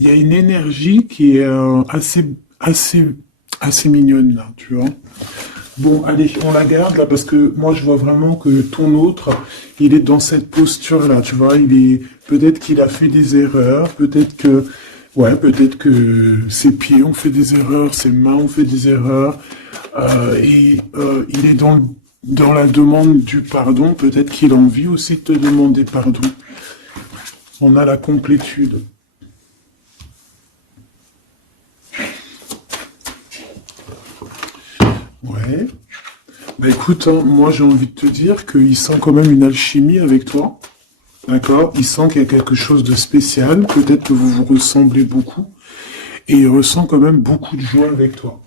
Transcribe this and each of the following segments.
Il y a une énergie qui est assez mignonne là, tu vois. Bon, allez, on la garde là parce que moi je vois vraiment que ton autre, il est dans cette posture là, tu vois. Peut-être qu'il a fait des erreurs, peut-être que ses pieds ont fait des erreurs, ses mains ont fait des erreurs, il est dans la demande du pardon. Peut-être qu'il a envie aussi de te demander pardon. On a la complétude. Ouais. Bah écoute, hein, moi j'ai envie de te dire qu'il sent quand même une alchimie avec toi. D'accord? Il sent qu'il y a quelque chose de spécial. Peut-être que vous vous ressemblez beaucoup. Et il ressent quand même beaucoup de joie avec toi.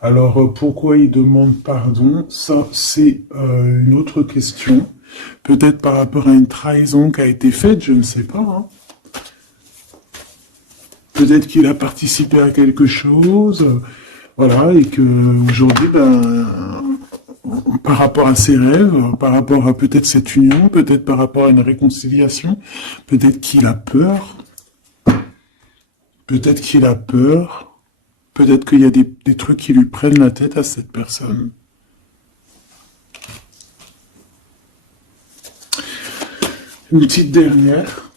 Alors pourquoi il demande pardon? Ça, c'est une autre question. Peut-être par rapport à une trahison qui a été faite, je ne sais pas. Hein. Peut-être qu'il a participé à quelque chose. Voilà, et que aujourd'hui, par rapport à ses rêves, par rapport à peut-être cette union, peut-être par rapport à une réconciliation, peut-être qu'il a peur, peut-être qu'il a peur, peut-être qu'il y a des trucs qui lui prennent la tête à cette personne. Une petite dernière.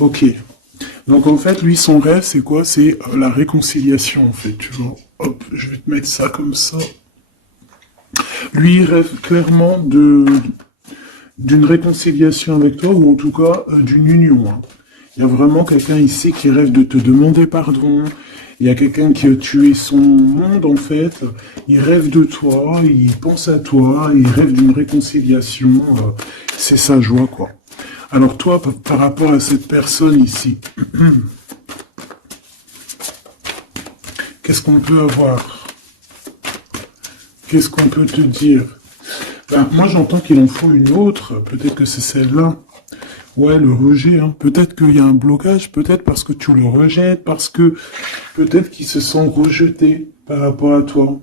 Ok. Donc en fait, lui, son rêve, c'est quoi? C'est la réconciliation, en fait, tu vois. Hop, je vais te mettre ça comme ça. Lui, il rêve clairement d'une réconciliation avec toi, ou en tout cas d'une union. Hein. Il y a vraiment quelqu'un ici qui rêve de te demander pardon. Il y a quelqu'un qui a tué son monde, en fait. Il rêve de toi, il pense à toi, il rêve d'une réconciliation. C'est sa joie, quoi. Alors toi, par rapport à cette personne ici, qu'est-ce qu'on peut avoir? Qu'est-ce qu'on peut te dire? Ben, moi, j'entends qu'il en faut une autre. Peut-être que c'est celle-là. Ouais, le rejet. Hein. Peut-être qu'il y a un blocage. Peut-être parce que tu le rejettes. Parce que peut-être qu'il se sent rejeté par rapport à toi.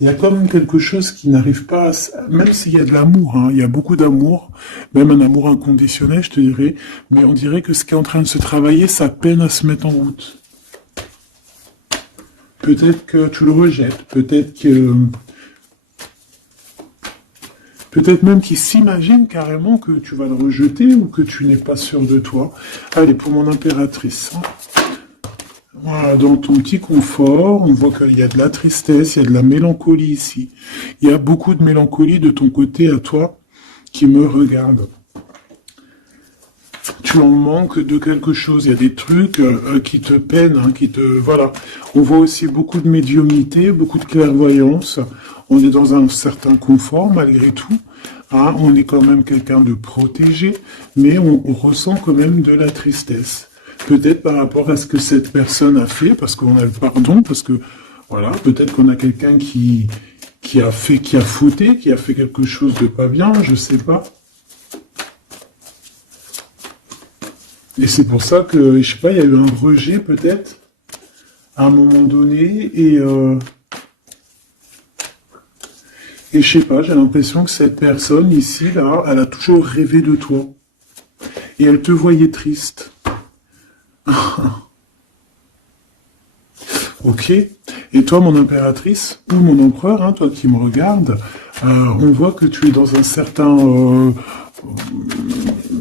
Il y a quand même quelque chose qui n'arrive pas à... Même s'il y a de l'amour, hein, il y a beaucoup d'amour, même un amour inconditionnel, je te dirais, mais on dirait que ce qui est en train de se travailler, ça peine à se mettre en route. Peut-être que tu le rejettes, peut-être même qu'il s'imagine carrément que tu vas le rejeter ou que tu n'es pas sûr de toi. Allez, pour mon impératrice. Hein. Voilà, dans ton petit confort, on voit qu'il y a de la tristesse, il y a de la mélancolie ici. Il y a beaucoup de mélancolie de ton côté à toi qui me regarde. Tu en manques de quelque chose, il y a des trucs qui te peinent, hein, Voilà. On voit aussi beaucoup de médiumnité, beaucoup de clairvoyance. On est dans un certain confort malgré tout. Hein, on est quand même quelqu'un de protégé, mais on ressent quand même de la tristesse. Peut-être par rapport à ce que cette personne a fait, parce qu'on a le pardon, parce que, voilà, peut-être qu'on a quelqu'un qui a fauté, qui a fait quelque chose de pas bien, je sais pas. Et c'est pour ça que, je sais pas, il y a eu un rejet peut-être, à un moment donné, et je sais pas, j'ai l'impression que cette personne ici, là, elle a toujours rêvé de toi. Et elle te voyait triste. Ok. Et toi, mon impératrice, ou mon empereur, hein, toi qui me regardes, on voit que tu es dans un certain,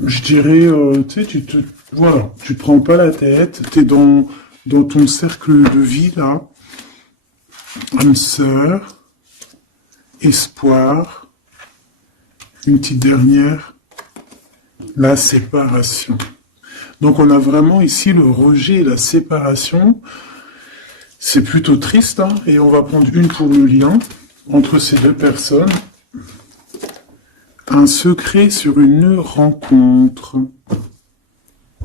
je dirais, tu sais, voilà, tu te prends pas la tête, tu es dans ton cercle de vie, là, âme sœur, espoir, une petite dernière, la séparation. Donc on a vraiment ici le rejet et la séparation. C'est plutôt triste, hein, et on va prendre une pour le lien entre ces deux personnes. Un secret sur une rencontre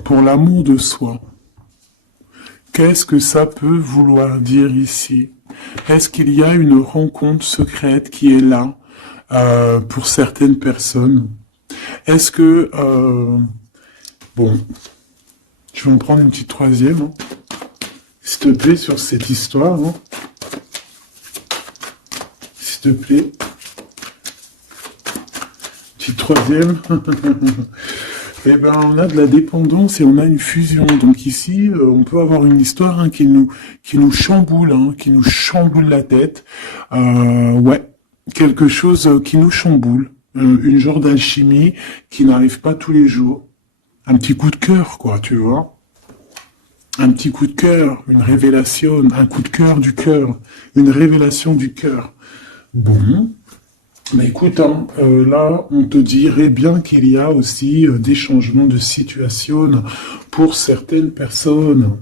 pour l'amour de soi. Qu'est-ce que ça peut vouloir dire ici? Est-ce qu'il y a une rencontre secrète qui est là pour certaines personnes? Est-ce que... bon, je vais en prendre une petite troisième. Hein. S'il te plaît, sur cette histoire. Hein. S'il te plaît. Petite troisième. Eh ben, on a de la dépendance et on a une fusion. Donc ici, on peut avoir une histoire hein, qui nous chamboule, hein, qui nous chamboule la tête. Ouais, quelque chose qui nous chamboule. Une genre d'alchimie qui n'arrive pas tous les jours. Un petit coup de cœur, quoi, tu vois. Un petit coup de cœur, une révélation, un coup de cœur, une révélation du cœur. Bon, mais écoute, hein, là, on te dirait bien qu'il y a aussi des changements de situation pour certaines personnes.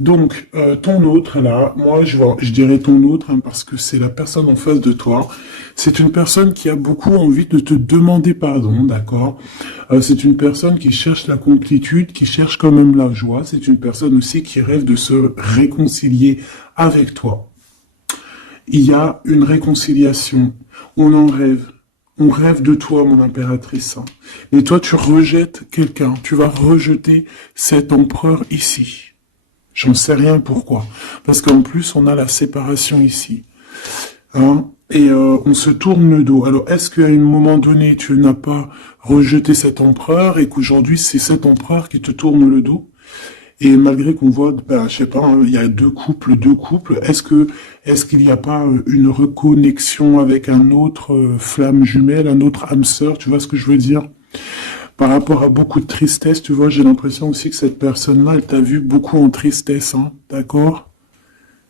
Donc, ton autre, là, moi, je dirais ton autre, hein, parce que c'est la personne en face de toi. C'est une personne qui a beaucoup envie de te demander pardon, d'accord? C'est une personne qui cherche la complétude, qui cherche quand même la joie. C'est une personne aussi qui rêve de se réconcilier avec toi. Il y a une réconciliation. On en rêve. On rêve de toi, mon impératrice. Hein. Et toi, tu rejettes quelqu'un. Tu vas rejeter cet empereur ici. J'en sais rien pourquoi. Parce qu'en plus, on a la séparation ici. Hein, et on se tourne le dos. Alors, est-ce qu'à un moment donné, tu n'as pas rejeté cet empereur et qu'aujourd'hui, c'est cet empereur qui te tourne le dos? Et malgré qu'on voit, ben, je sais pas, hein, il y a deux couples, est-ce qu'il n'y a pas une reconnexion avec un autre flamme jumelle, un autre âme sœur, tu vois ce que je veux dire? Par rapport à beaucoup de tristesse, tu vois, j'ai l'impression aussi que cette personne-là, elle t'a vu beaucoup en tristesse, hein, d'accord?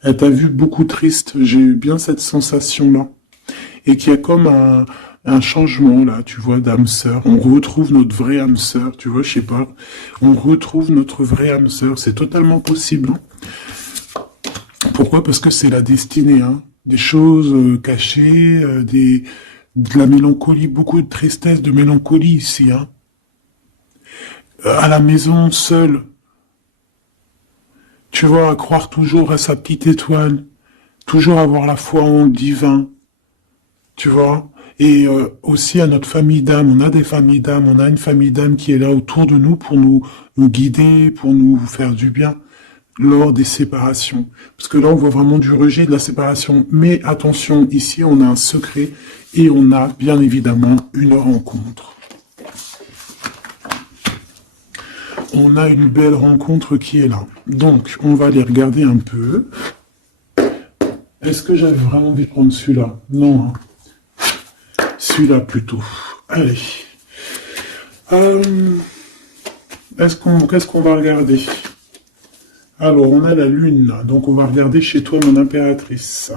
Elle t'a vu beaucoup triste, j'ai eu bien cette sensation-là. Et qu'il y a comme un changement, là, tu vois, d'âme sœur. On retrouve notre vraie âme sœur, tu vois, je sais pas. On retrouve notre vraie âme sœur, c'est totalement possible. Hein. Pourquoi? Parce que c'est la destinée, hein. Des choses cachées, de la mélancolie, beaucoup de tristesse, de mélancolie ici, hein. À la maison, seul, tu vois, à croire toujours à sa petite étoile, toujours avoir la foi en le divin, tu vois, et aussi à notre famille d'âme. On a des familles d'âme, on a une famille d'âme qui est là autour de nous pour nous guider, pour nous faire du bien lors des séparations. Parce que là, on voit vraiment du rejet de la séparation. Mais attention, ici, on a un secret et on a bien évidemment une rencontre. On a une belle rencontre qui est là. Donc, on va aller regarder un peu. Est-ce que j'avais vraiment envie de prendre celui-là? Non. Hein. Celui-là plutôt. Allez. Qu'est-ce qu'on va regarder? Alors, on a la lune. Donc, on va regarder chez toi, mon impératrice.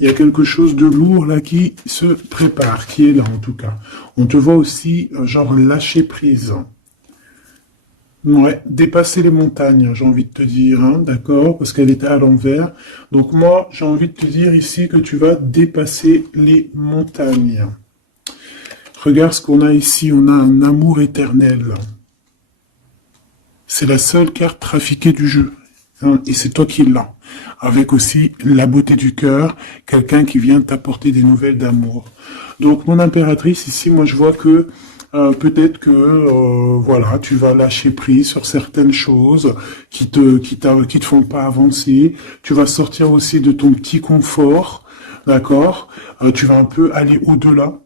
Il y a quelque chose de lourd là qui se prépare, qui est là en tout cas. On te voit aussi, genre, lâcher prise. Ouais, dépasser les montagnes, j'ai envie de te dire, hein, d'accord, parce qu'elle était à l'envers. Donc moi, j'ai envie de te dire ici que tu vas dépasser les montagnes. Regarde ce qu'on a ici, on a un amour éternel. C'est la seule carte trafiquée du jeu, hein, et c'est toi qui l'as. Avec aussi la beauté du cœur, quelqu'un qui vient t'apporter des nouvelles d'amour. Donc mon impératrice, ici, moi je vois que peut-être que voilà, tu vas lâcher prise sur certaines choses qui te font pas avancer. Tu vas sortir aussi de ton petit confort, d'accord. Tu vas un peu aller au-delà.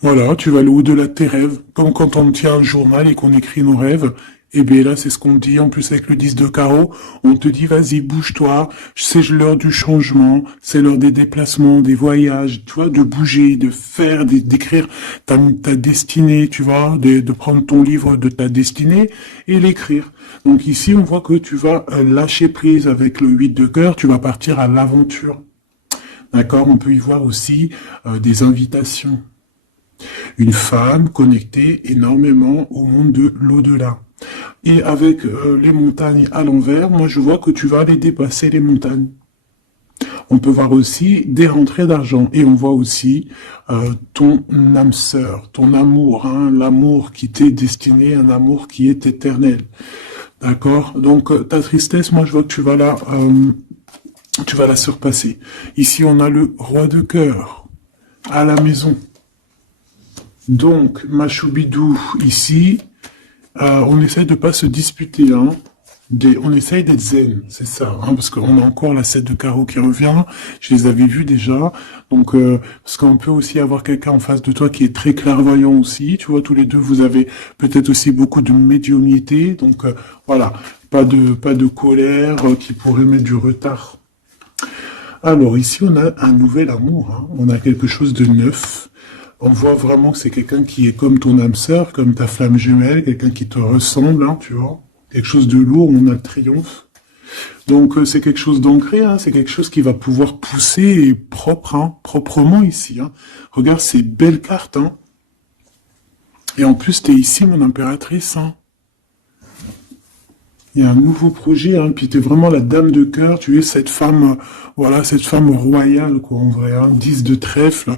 Voilà, tu vas aller au-delà de tes rêves, comme quand on tient un journal et qu'on écrit nos rêves. Et bien là, c'est ce qu'on te dit, en plus avec le 10 de carreau, on te dit, vas-y, bouge-toi, c'est l'heure du changement, c'est l'heure des déplacements, des voyages, tu vois, de bouger, de faire, d'écrire ta destinée, tu vois, de prendre ton livre de ta destinée et l'écrire. Donc ici, on voit que tu vas lâcher prise avec le 8 de cœur, tu vas partir à l'aventure. D'accord? On peut y voir aussi des invitations. Une femme connectée énormément au monde de l'au-delà. Et avec les montagnes à l'envers, moi je vois que tu vas aller dépasser les montagnes. On peut voir aussi des rentrées d'argent. Et on voit aussi ton âme sœur, ton amour, hein, l'amour qui t'est destiné, un amour qui est éternel. D'accord? Donc ta tristesse, moi je vois que tu vas la surpasser. Ici on a le roi de cœur à la maison. Donc, Machoubidou, ici, on essaie de pas se disputer, hein. On essaye d'être zen, c'est ça, hein, parce qu'on a encore la 7 de carreau qui revient, je les avais vus déjà, donc parce qu'on peut aussi avoir quelqu'un en face de toi qui est très clairvoyant aussi, tu vois, tous les deux vous avez peut-être aussi beaucoup de médiumnité, donc voilà, pas de colère qui pourrait mettre du retard. Alors ici on a un nouvel amour, hein, on a quelque chose de neuf. On voit vraiment que c'est quelqu'un qui est comme ton âme sœur, comme ta flamme jumelle, quelqu'un qui te ressemble, hein, tu vois. Quelque chose de lourd, on a le triomphe. Donc c'est quelque chose d'ancré, hein, c'est quelque chose qui va pouvoir pousser et propre, hein, proprement ici. Hein. Regarde ces belles cartes. Hein. Et en plus, tu es ici, mon impératrice. Hein. Il y a un nouveau projet, hein, puis tu es vraiment la dame de cœur, tu es cette femme, voilà, cette femme royale, quoi, en vrai, hein, 10 de trèfle,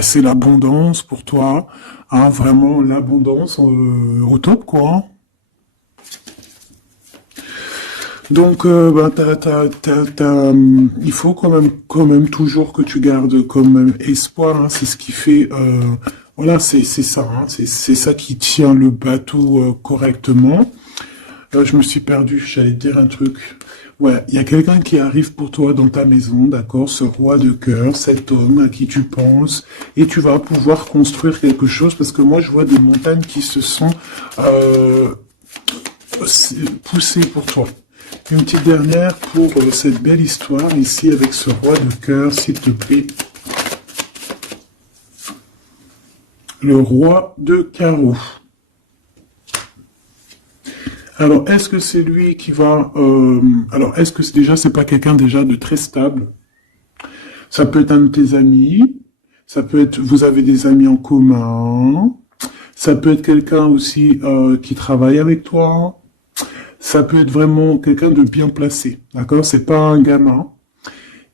c'est l'abondance pour toi, hein, vraiment l'abondance au top, quoi. Hein. Donc, bah, il faut quand même toujours que tu gardes comme espoir. Hein, c'est ce qui fait, voilà, c'est ça. Hein, c'est ça qui tient le bateau correctement. Je me suis perdu. J'allais dire un truc. Ouais, il y a quelqu'un qui arrive pour toi dans ta maison, d'accord, ce roi de cœur, cet homme à qui tu penses, et tu vas pouvoir construire quelque chose, parce que moi je vois des montagnes qui se sont poussées pour toi. Une petite dernière pour cette belle histoire ici avec ce roi de cœur, s'il te plaît. Le roi de carreau. Alors, est-ce que c'est lui qui va... alors, est-ce que c'est pas quelqu'un déjà de très stable? Ça peut être un de tes amis. Ça peut être... Vous avez des amis en commun. Ça peut être quelqu'un aussi qui travaille avec toi. Ça peut être vraiment quelqu'un de bien placé. D'accord? C'est pas un gamin.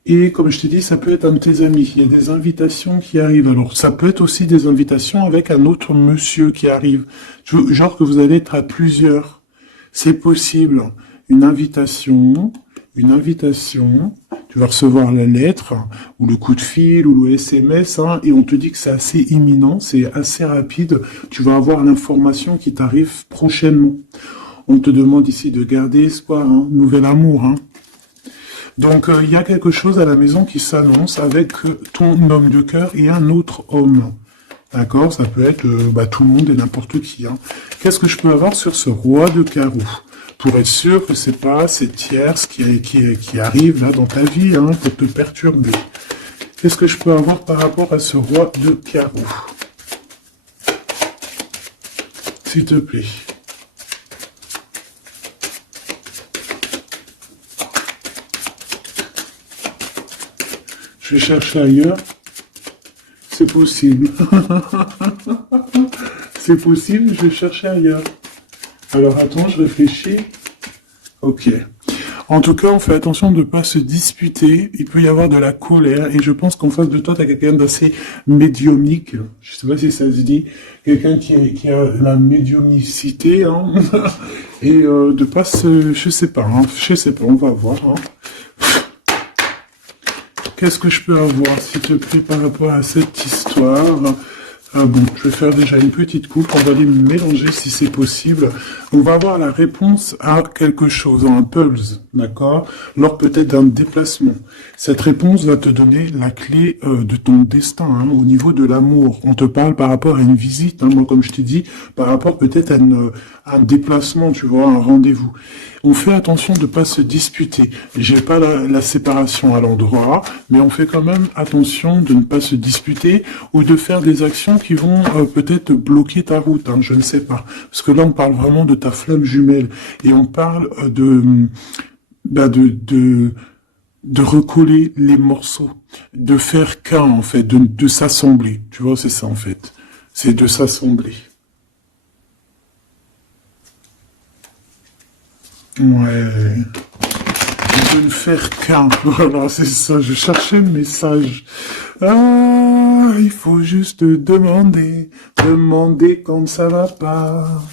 Et comme je t'ai dit, ça peut être un de tes amis. Il y a des invitations qui arrivent. Alors, ça peut être aussi des invitations avec un autre monsieur qui arrive. Genre que vous allez être à plusieurs. C'est possible. Une invitation, tu vas recevoir la lettre, ou le coup de fil, ou le SMS, hein, et on te dit que c'est assez imminent, c'est assez rapide. Tu vas avoir l'information qui t'arrive prochainement. On te demande ici de garder espoir, hein, nouvel amour. Hein. Donc, il y a quelque chose à la maison qui s'annonce avec ton homme de cœur et un autre homme. D'accord? Ça peut être tout le monde et n'importe qui. Hein. Qu'est-ce que je peux avoir sur ce roi de carreau? Pour être sûr que c'est pas cette tierce qui arrive là dans ta vie, hein, pour te perturber. Qu'est-ce que je peux avoir par rapport à ce roi de carreau? S'il te plaît. Je cherche ailleurs. C'est possible. C'est possible, je vais chercher ailleurs. Alors attends, je réfléchis. Ok. En tout cas, on fait attention de ne pas se disputer. Il peut y avoir de la colère. Et je pense qu'en face de toi, tu as quelqu'un d'assez médiumnique. Je sais pas si ça se dit. Quelqu'un qui a la médiumnicité. Hein. Et de pas se... Je sais pas, on va voir. Hein. Qu'est-ce que je peux avoir, s'il te plaît, par rapport à cette histoire? Bon, je vais faire déjà une petite coupe, on va les mélanger si c'est possible. On va avoir la réponse à quelque chose, un puzzle, d'accord? Lors peut-être d'un déplacement. Cette réponse va te donner la clé de ton destin, hein, au niveau de l'amour. On te parle par rapport à une visite, hein, moi comme je t'ai dit, par rapport peut-être à un déplacement, tu vois, un rendez-vous. On fait attention de ne pas se disputer. J'ai pas la séparation à l'endroit, mais on fait quand même attention de ne pas se disputer ou de faire des actions qui vont peut-être bloquer ta route, hein, je ne sais pas. Parce que là, on parle vraiment de ta flamme jumelle et on parle de recoller les morceaux, de faire qu'un en fait, de s'assembler. Tu vois, c'est ça en fait. C'est de s'assembler. Ouais. De ne faire qu'un. Voilà, c'est ça. Je cherchais le message. Ah, il faut juste demander quand ça va pas.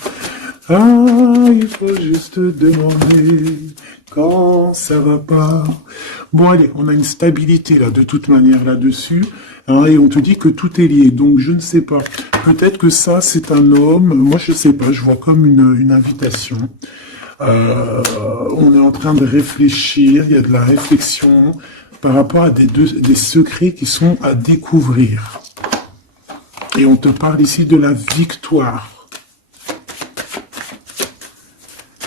Ah, il faut juste demander quand ça va pas. Bon, allez, on a une stabilité là, de toute manière là-dessus. Hein, et on te dit que tout est lié. Donc, je ne sais pas. Peut-être que ça, c'est un homme. Moi, je sais pas. Je vois comme une invitation. On est en train de réfléchir, il y a de la réflexion par rapport à des secrets qui sont à découvrir. Et on te parle ici de la victoire.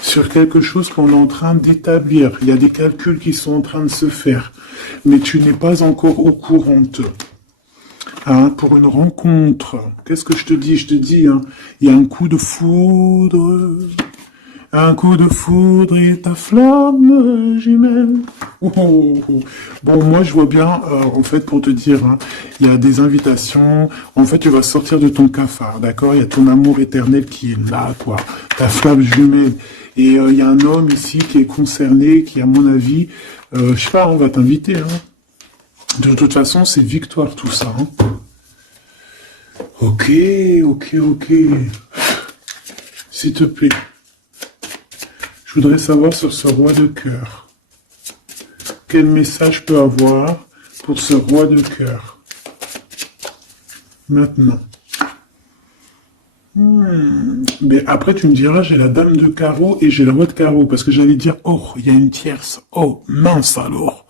Sur quelque chose qu'on est en train d'établir. Il y a des calculs qui sont en train de se faire. Mais tu n'es pas encore au courant. Hein, pour une rencontre. Qu'est-ce que je te dis? Je te dis, hein, il y a un coup de foudre. Un coup de foudre et ta flamme jumelle. Oh, oh, oh. Bon, moi, je vois bien, en fait, pour te dire, hein, il y a des invitations. En fait, tu vas sortir de ton cafard, d'accord? Il y a ton amour éternel qui est là, quoi. Ta flamme jumelle. Et il y a un homme ici qui est concerné, qui, à mon avis, je sais pas, on va t'inviter, hein. De toute façon, c'est victoire, tout ça, hein. Ok, ok, ok. S'il te plaît. Je voudrais savoir sur ce roi de cœur. Quel message je peux avoir pour ce roi de cœur? Maintenant. Mais après, tu me diras, j'ai la dame de carreau et j'ai le roi de carreau. Parce que j'allais dire, oh, il y a une tierce. Oh, mince alors.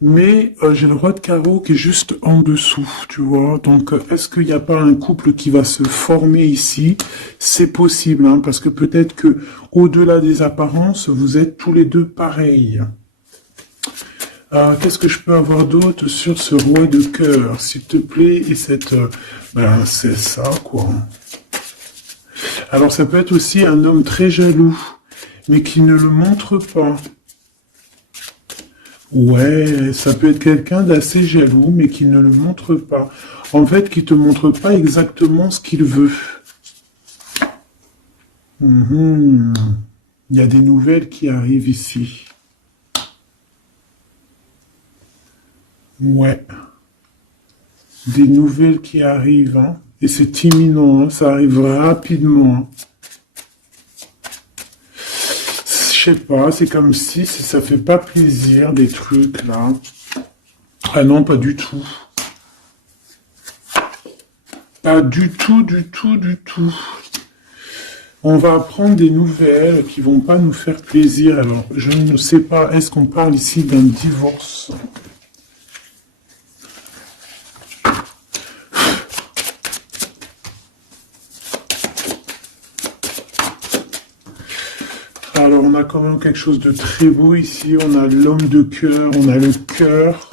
Mais j'ai le roi de carreau qui est juste en dessous, tu vois. Donc, est-ce qu'il n'y a pas un couple qui va se former ici? C'est possible, hein, parce que peut-être que au-delà des apparences, vous êtes tous les deux pareils. Qu'est-ce que je peux avoir d'autre sur ce roi de cœur, s'il te plaît? Et cette... ben, c'est ça, quoi. Alors, ça peut être aussi un homme très jaloux, mais qui ne le montre pas. Ouais, ça peut être quelqu'un d'assez jaloux, mais qui ne le montre pas. En fait, qui te montre pas exactement ce qu'il veut. Il y a des nouvelles qui arrivent ici. Ouais. Des nouvelles qui arrivent, hein. Et c'est imminent, hein. Ça arrive rapidement, hein. Je sais pas, c'est comme si ça fait pas plaisir, des trucs, là. Ah non, pas du tout. Pas du tout, du tout, du tout. On va apprendre des nouvelles qui vont pas nous faire plaisir. Alors, je ne sais pas, est-ce qu'on parle ici d'un divorce? Alors, on a quand même quelque chose de très beau ici. On a l'homme de cœur, on a le cœur,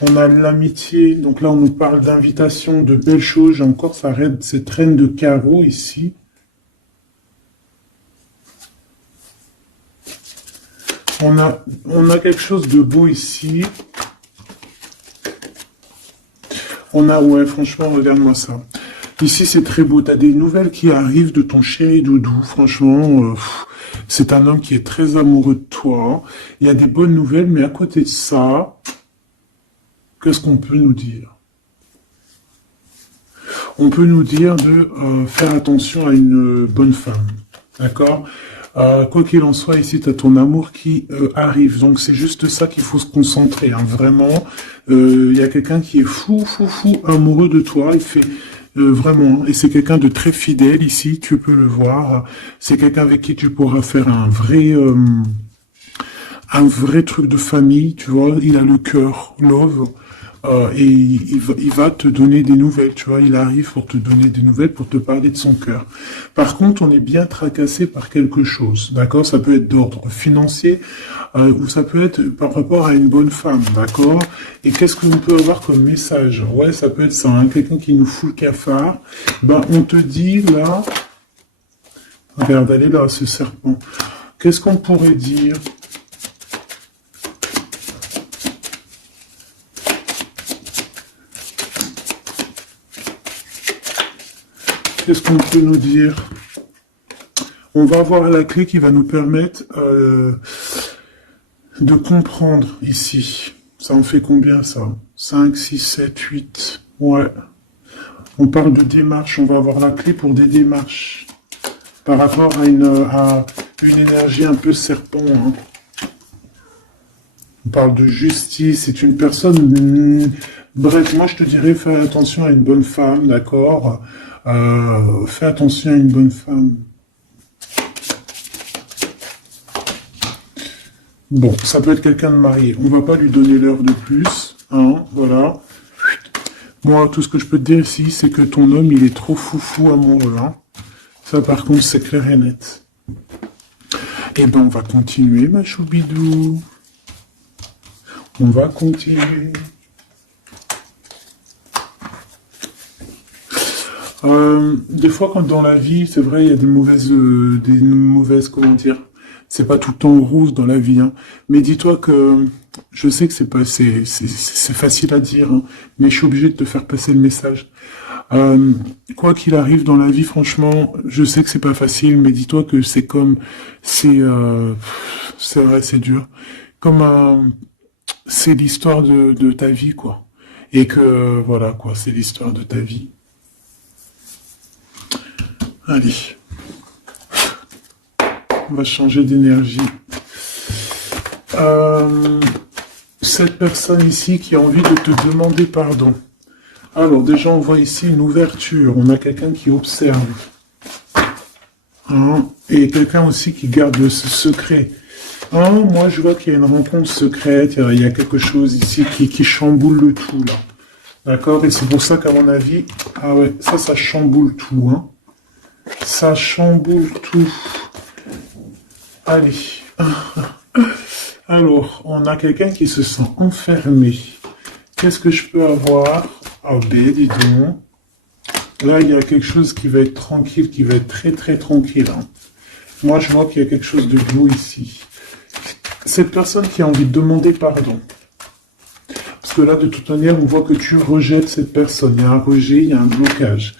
on a l'amitié. Donc là, on nous parle d'invitation, de belles choses. J'ai encore cette reine de carreau ici. On a quelque chose de beau ici. Ouais, franchement, regarde-moi ça. Ici, c'est très beau. Tu as des nouvelles qui arrivent de ton chéri doudou. Franchement, c'est un homme qui est très amoureux de toi. Il y a des bonnes nouvelles, mais à côté de ça, qu'est-ce qu'on peut nous dire? On peut nous dire de faire attention à une bonne femme. D'accord? Quoi qu'il en soit, ici, tu as ton amour qui arrive. Donc, c'est juste ça qu'il faut se concentrer. Hein. Vraiment, il y a quelqu'un qui est fou amoureux de toi. Il fait... vraiment, et c'est quelqu'un de très fidèle ici, tu peux le voir. C'est quelqu'un avec qui tu pourras faire un vrai truc de famille, tu vois. Il a le cœur, love, et il va te donner des nouvelles, tu vois. Il arrive pour te donner des nouvelles, pour te parler de son cœur. Par contre, on est bien tracassé par quelque chose, d'accord? Ça peut être d'ordre financier, ou ça peut être par rapport à une bonne femme, d'accord? Et qu'est-ce que l'on peut avoir comme message? Ouais, ça peut être ça, hein, quelqu'un qui nous fout le cafard. Ben, on te dit, là... Regarde, elle est là, ce serpent. Qu'est-ce qu'on pourrait dire? Qu'est-ce qu'on peut nous dire? On va avoir la clé qui va nous permettre de comprendre ici. Ça en fait combien, ça? 5, 6, 7, 8. Ouais. On parle de démarche. On va avoir la clé pour des démarches. Par rapport à une énergie un peu serpent. Hein. On parle de justice. C'est une personne... bref, moi, je te dirais, fais attention à une bonne femme, d'accord? Fais attention à une bonne femme. Bon, ça peut être quelqu'un de marié. On va pas lui donner l'heure de plus, hein, voilà. Moi, tout ce que je peux te dire ici, c'est que ton homme, il est trop foufou amoureux, hein. Ça, par contre, c'est clair et net. Eh ben, on va continuer, ma choubidou. On va continuer. Des fois, quand dans la vie, c'est vrai, il y a des mauvaises, comment dire, c'est pas tout le temps rose dans la vie, hein. Mais dis-toi que, je sais que c'est facile à dire, hein, mais je suis obligé de te faire passer le message. Quoi qu'il arrive dans la vie, franchement, je sais que c'est pas facile, mais dis-toi que c'est vrai, c'est dur. Comme c'est l'histoire de ta vie, quoi. Et que, voilà, quoi, c'est l'histoire de ta vie. Allez, on va changer d'énergie. Euh, cette personne ici qui a envie de te demander pardon. Alors, déjà, on voit ici une ouverture. On a quelqu'un qui observe. Hein, et quelqu'un aussi qui garde ce secret. Hein, moi, je vois qu'il y a une rencontre secrète. Il y a quelque chose ici qui chamboule le tout, là. D'accord? Et c'est pour ça qu'à mon avis... Ah ouais, ça chamboule tout, hein. Ça chamboule tout. Allez. Alors, on a quelqu'un qui se sent enfermé. Qu'est-ce que je peux avoir? Ah ben, dis donc. Là, il y a quelque chose qui va être tranquille, qui va être très très tranquille, hein. Moi, je vois qu'il y a quelque chose de beau ici. Cette personne qui a envie de demander pardon. Parce que là, de toute manière, on voit que tu rejettes cette personne. Il y a un rejet, il y a un blocage.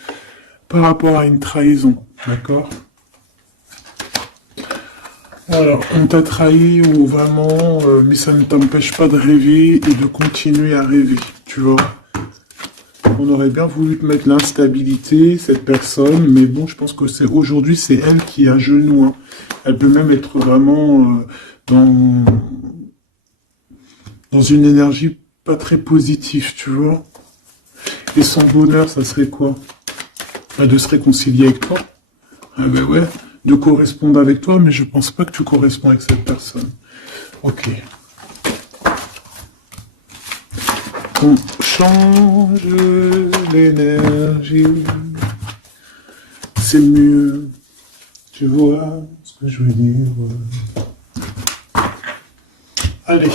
Par rapport à une trahison, d'accord? Alors, on t'a trahi ou vraiment, mais ça ne t'empêche pas de rêver et de continuer à rêver, tu vois? On aurait bien voulu te mettre l'instabilité, cette personne, mais bon, je pense que aujourd'hui, c'est elle qui est à genoux, hein. Elle peut même être vraiment dans, dans une énergie pas très positive, tu vois? Et son bonheur, ça serait quoi? De se réconcilier avec toi. Ah ben ouais, de correspondre avec toi, mais je pense pas que tu corresponds avec cette personne. Ok. On change l'énergie. C'est mieux. Tu vois ce que je veux dire? Allez.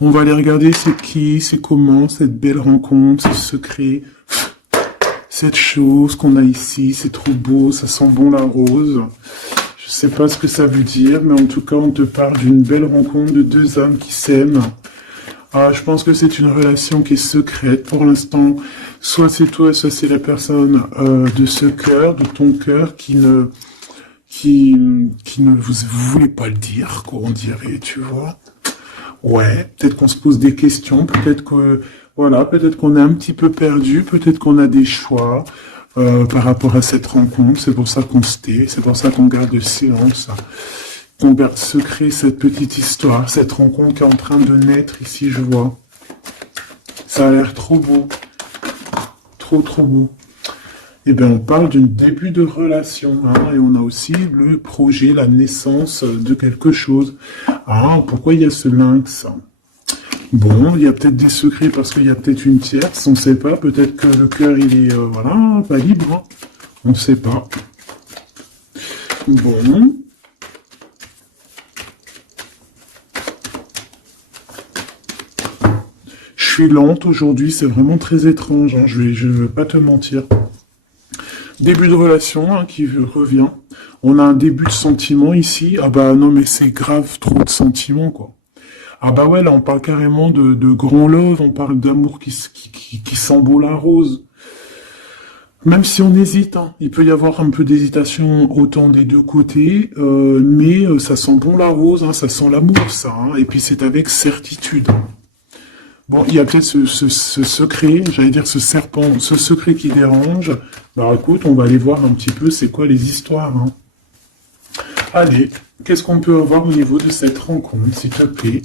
On va aller regarder c'est qui, c'est comment, cette belle rencontre, ce secret. Cette chose qu'on a ici, c'est trop beau, ça sent bon la rose. Je sais pas ce que ça veut dire, mais en tout cas, on te parle d'une belle rencontre de deux âmes qui s'aiment. Ah, je pense que c'est une relation qui est secrète pour l'instant. Soit c'est toi, soit c'est la personne de ce cœur, de ton cœur, qui ne vous voulez pas le dire, quoi, on dirait, tu vois. Ouais, peut-être qu'on se pose des questions, peut-être que voilà, peut-être qu'on est un petit peu perdu, peut-être qu'on a des choix par rapport à cette rencontre. C'est pour ça qu'on se tait, c'est pour ça qu'on garde le silence, qu'on garde secret cette petite histoire, cette rencontre qui est en train de naître ici, je vois. Ça a l'air trop beau, trop trop beau. Eh bien, on parle d'un début de relation, hein, et on a aussi le projet, la naissance de quelque chose. Ah, pourquoi il y a ce lynx? Bon, il y a peut-être des secrets parce qu'il y a peut-être une tierce, on ne sait pas. Peut-être que le cœur, il est, voilà, pas libre, hein. On ne sait pas. Bon. Je suis lente aujourd'hui, c'est vraiment très étrange, hein, je ne veux pas te mentir. Début de relation, hein, qui revient. On a un début de sentiment ici. Ah bah non, mais c'est grave, trop de sentiments, quoi. Ah bah ouais, là on parle carrément de grand love, on parle d'amour qui sent beau la rose. Même si on hésite, hein, il peut y avoir un peu d'hésitation autant des deux côtés, mais ça sent bon la rose, hein, ça sent l'amour, ça, hein, et puis c'est avec certitude. Bon, il y a peut-être ce secret, j'allais dire ce serpent, ce secret qui dérange. Alors écoute, on va aller voir un petit peu c'est quoi les histoires, hein. Allez, qu'est-ce qu'on peut avoir au niveau de cette rencontre, s'il te plaît?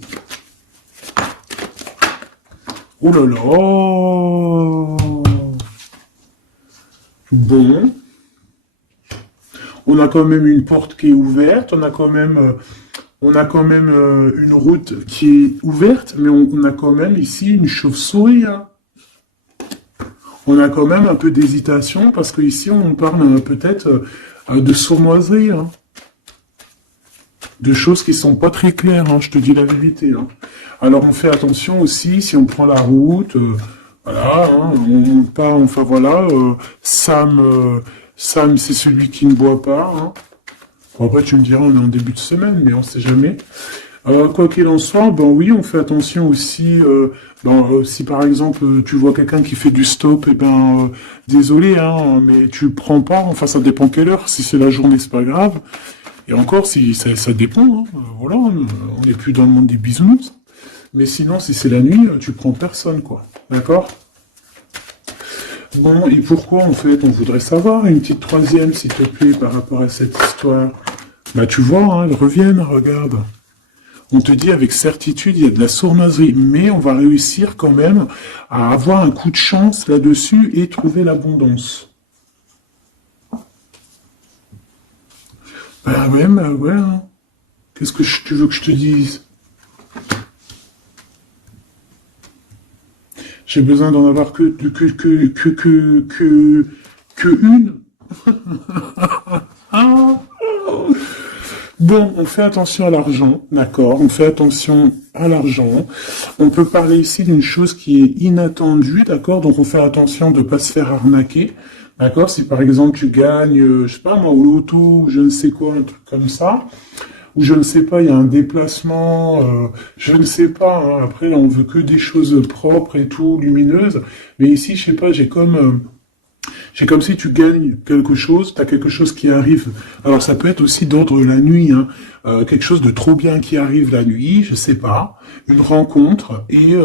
Oh là là! Bon. On a quand même une porte qui est ouverte, on a quand même On a quand même une route qui est ouverte, mais on a quand même ici une chauve-souris, hein. On a quand même un peu d'hésitation, parce que ici on parle peut-être de sournoiserie, hein. De choses qui sont pas très claires, hein, je te dis la vérité, hein. Alors on fait attention aussi, si on prend la route, voilà, hein, on part, enfin voilà, Sam c'est celui qui ne boit pas, hein. Bon, après tu me diras, on est en début de semaine, mais on sait jamais. Quoi qu'il en soit, ben oui, on fait attention aussi. Si par exemple tu vois quelqu'un qui fait du stop, et ben désolé, hein, mais tu prends pas. Enfin, ça dépend quelle heure. Si c'est la journée, c'est pas grave. Et encore, si ça dépend. Hein, voilà, on n'est plus dans le monde des bisounours. Mais sinon, si c'est la nuit, tu prends personne, quoi. D'accord? Bon, et pourquoi en fait on voudrait savoir une petite troisième, s'il te plaît, par rapport à cette histoire? Bah tu vois, hein, elles reviennent, regarde. On te dit avec certitude, il y a de la sournoiserie, mais on va réussir quand même à avoir un coup de chance là-dessus et trouver l'abondance. Bah ouais, hein. Qu'est-ce que tu veux que je te dise? J'ai besoin d'en avoir que une. Ah. Bon, on fait attention à l'argent, d'accord, on fait attention à l'argent. On peut parler ici d'une chose qui est inattendue, d'accord, donc on fait attention de ne pas se faire arnaquer, d'accord. Si par exemple tu gagnes, je sais pas moi, au loto, ou je ne sais quoi, un truc comme ça, ou je ne sais pas, il y a un déplacement, je ne sais pas, hein, après on veut que des choses propres et tout, lumineuses, mais ici, je sais pas, c'est comme si tu gagnes quelque chose, tu as quelque chose qui arrive. Alors ça peut être aussi d'ordre la nuit, hein. Quelque chose de trop bien qui arrive la nuit, je sais pas, une rencontre, et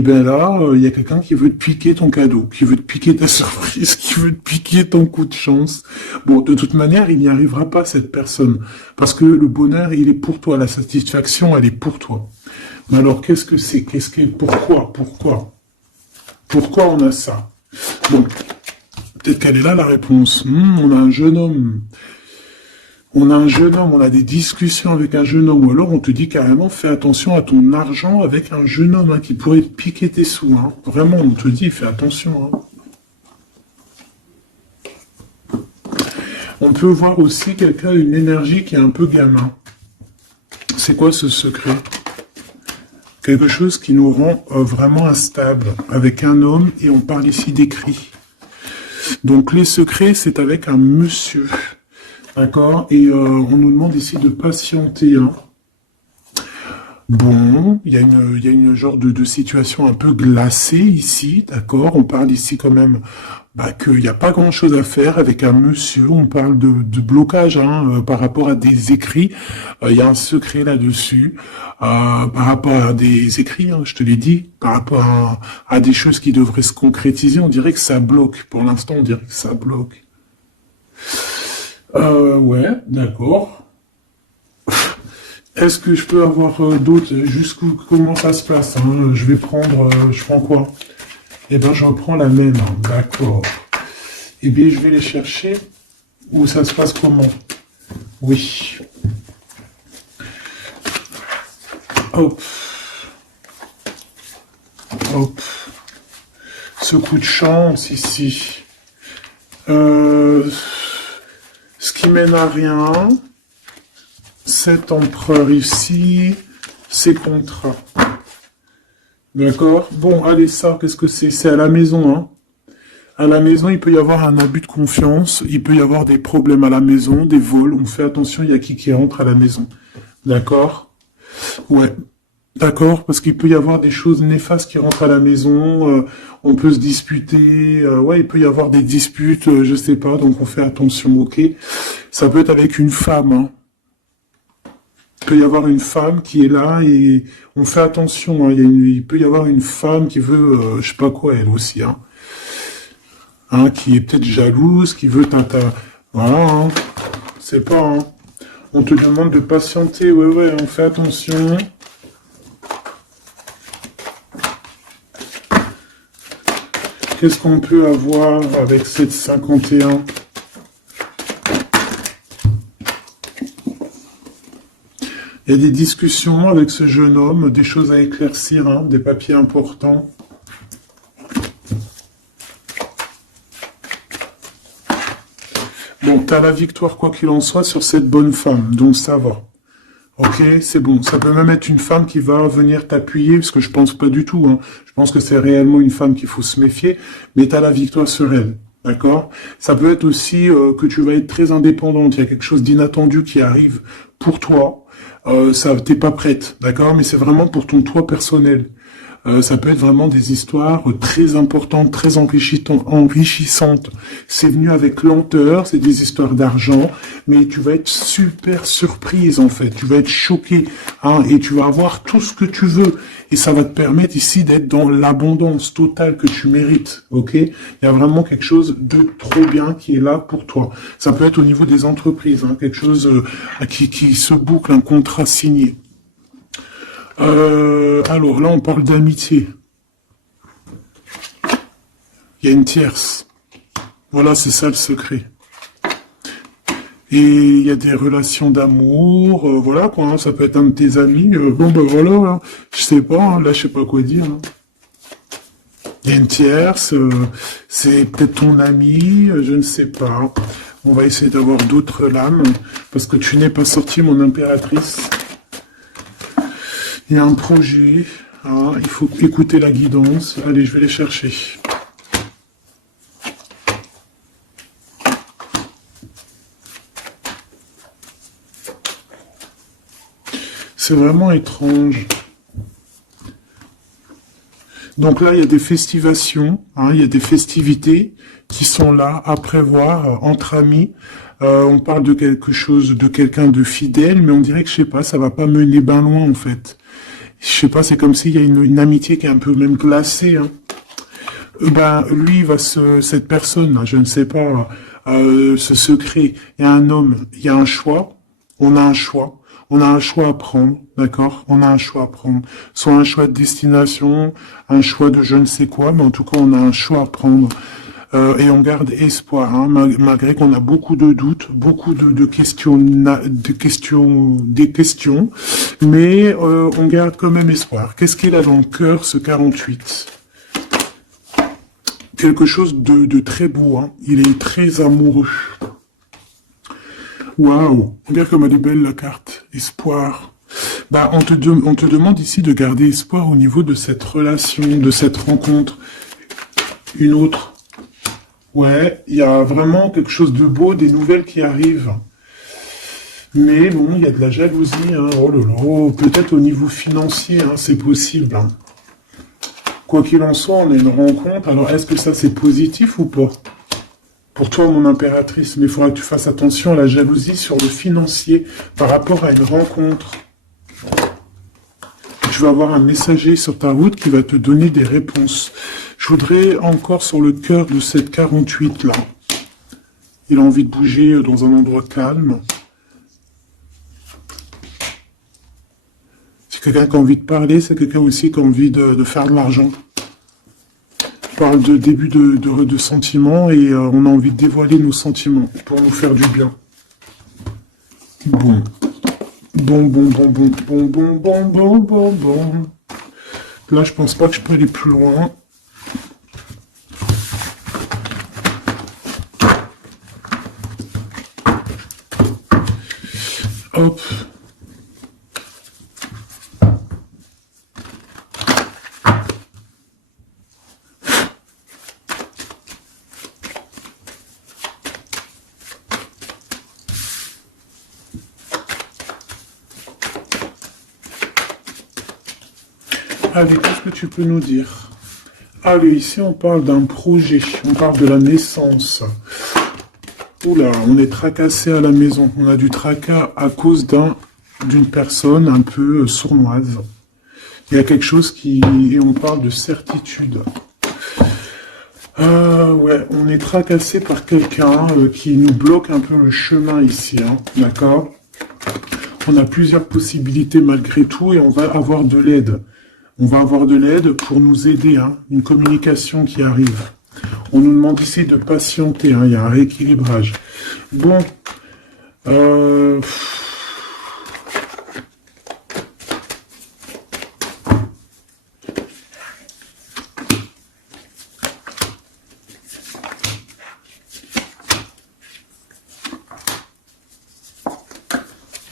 ben là, il y a quelqu'un qui veut te piquer ton cadeau, qui veut te piquer ta surprise, qui veut te piquer ton coup de chance. Bon, de toute manière, il n'y arrivera pas, cette personne, parce que le bonheur, il est pour toi, la satisfaction, elle est pour toi. Mais alors, qu'est-ce que c'est? Pourquoi on a ça? Bon, peut-être qu'elle est là la réponse. On a un jeune homme. On a des discussions avec un jeune homme. Ou alors on te dit carrément, fais attention à ton argent avec un jeune homme, hein, qui pourrait te piquer tes sous, hein. Vraiment, on te dit, fais attention, hein. On peut voir aussi quelqu'un, une énergie qui est un peu gamin. C'est quoi ce secret? Quelque chose qui nous rend vraiment instable avec un homme, et on parle ici d'écrit. Donc les secrets, c'est avec un monsieur, d'accord? Et on nous demande ici de patienter, hein. Bon, il y a une genre de situation un peu glacée ici, d'accord? On parle ici quand même qu'il n'y a pas grand-chose à faire avec un monsieur. On parle de blocage, hein, par rapport à des écrits. Il y a un secret là-dessus, par rapport à des écrits, hein, je te l'ai dit, par rapport à des choses qui devraient se concrétiser. On dirait que ça bloque. Pour l'instant, on dirait que ça bloque. Ouais, d'accord. Est-ce que je peux avoir d'autres, comment ça se passe, hein? Je vais prendre, je prends quoi? Eh ben, je reprends la même, hein. D'accord. Eh bien, je vais les chercher. Où ça se passe comment? Oui. Hop. Hop. Ce coup de chance ici. Ce qui mène à rien. Cet empereur ici. Ces contrats. D'accord? Bon, allez, ça, qu'est-ce que c'est? C'est à la maison, hein. À la maison, il peut y avoir un abus de confiance, il peut y avoir des problèmes à la maison, des vols. On fait attention, il y a qui rentre à la maison. D'accord? Ouais. D'accord, parce qu'il peut y avoir des choses néfastes qui rentrent à la maison, on peut se disputer, ouais, il peut y avoir des disputes, je sais pas, donc on fait attention, ok? Ça peut être avec une femme, hein. Il peut y avoir une femme qui est là et on fait attention, hein. Il peut y avoir une femme qui veut, je sais pas quoi, elle aussi, hein. Hein, qui est peut-être jalouse, qui veut voilà, hein. C'est pas, hein. On te demande de patienter, ouais, on fait attention. Qu'est-ce qu'on peut avoir avec cette 51? Il y a des discussions avec ce jeune homme, des choses à éclaircir, hein, des papiers importants. Bon, tu as la victoire, quoi qu'il en soit, sur cette bonne femme, donc ça va. Ok, c'est bon. Ça peut même être une femme qui va venir t'appuyer, parce que je pense pas du tout, hein. Je pense que c'est réellement une femme qu'il faut se méfier, mais tu as la victoire sur elle. D'accord? Ça peut être aussi que tu vas être très indépendante. Il y a quelque chose d'inattendu qui arrive pour toi. Ça, t'es pas prête, d'accord? Mais c'est vraiment pour ton toi personnel. Ça peut être vraiment des histoires très importantes, très enrichissantes. C'est venu avec lenteur, c'est des histoires d'argent, mais tu vas être super surprise en fait. Tu vas être choquée, hein, et tu vas avoir tout ce que tu veux. Et ça va te permettre ici d'être dans l'abondance totale que tu mérites, ok? Il y a vraiment quelque chose de trop bien qui est là pour toi. Ça peut être au niveau des entreprises, hein, quelque chose qui se boucle, un contrat signé. Alors là, on parle d'amitié. Il y a une tierce. Voilà, c'est ça le secret. Et il y a des relations d'amour, voilà quoi, hein, ça peut être un de tes amis. Bon ben voilà, hein, je sais pas, hein, là je sais pas quoi dire. Hein. Il y a une tierce, c'est peut-être ton ami, je ne sais pas. On va essayer d'avoir d'autres lames, parce que tu n'es pas sorti, mon impératrice. Il y a un projet, hein, il faut écouter la guidance. Allez, je vais les chercher. C'est vraiment étrange. Donc là, il y a des festivations, hein, il y a des festivités qui sont là à prévoir entre amis. On parle de quelque chose, de quelqu'un de fidèle, mais on dirait que, je sais pas, ça va pas mener ben loin en fait. Je sais pas, c'est comme s'il y a une amitié qui est un peu même glacée. Hein. Ben, lui, cette personne, je ne sais pas, ce secret, il y a un homme, il y a un choix, on a un choix. On a un choix à prendre, d'accord? On a un choix à prendre. Soit un choix de destination, un choix de je ne sais quoi, mais en tout cas, on a un choix à prendre. Et on garde espoir, hein, malgré qu'on a beaucoup de doutes, beaucoup de questions, des questions, mais on garde quand même espoir. Qu'est-ce qu'il a dans le cœur, ce 48? Quelque chose de très beau, hein. Il est très amoureux. Waouh, regarde comme elle est belle la carte. Espoir. Bah, on te demande ici de garder espoir au niveau de cette relation, de cette rencontre. Une autre. Ouais, il y a vraiment quelque chose de beau, des nouvelles qui arrivent. Mais bon, il y a de la jalousie, hein. Oh là là, peut-être au niveau financier, hein, c'est possible. Hein. Quoi qu'il en soit, on a une rencontre. Alors, est-ce que ça c'est positif ou pas? Pour toi, mon impératrice, mais il faudra que tu fasses attention à la jalousie sur le financier par rapport à une rencontre. Tu vas avoir un messager sur ta route qui va te donner des réponses. Je voudrais encore sur le cœur de cette 48 là. Il a envie de bouger dans un endroit calme. C'est quelqu'un qui a envie de parler, c'est quelqu'un aussi qui a envie de faire de l'argent. Je parle de début de sentiments et on a envie de dévoiler nos sentiments pour nous faire du bien. Bon. Bon. Là, je pense pas que je peux aller plus loin. Hop. Allez, qu'est-ce que tu peux nous dire? Allez, ici on parle d'un projet, on parle de la naissance. Oula, on est tracassé à la maison, on a du tracas à cause d'une personne un peu sournoise. Il y a quelque chose et on parle de certitude. Ouais, on est tracassé par quelqu'un qui nous bloque un peu le chemin ici, hein, d'accord? On a plusieurs possibilités malgré tout et on va avoir de l'aide. On va avoir de l'aide pour nous aider, hein, une communication qui arrive. On nous demande ici de patienter, hein, il y a un rééquilibrage. Bon,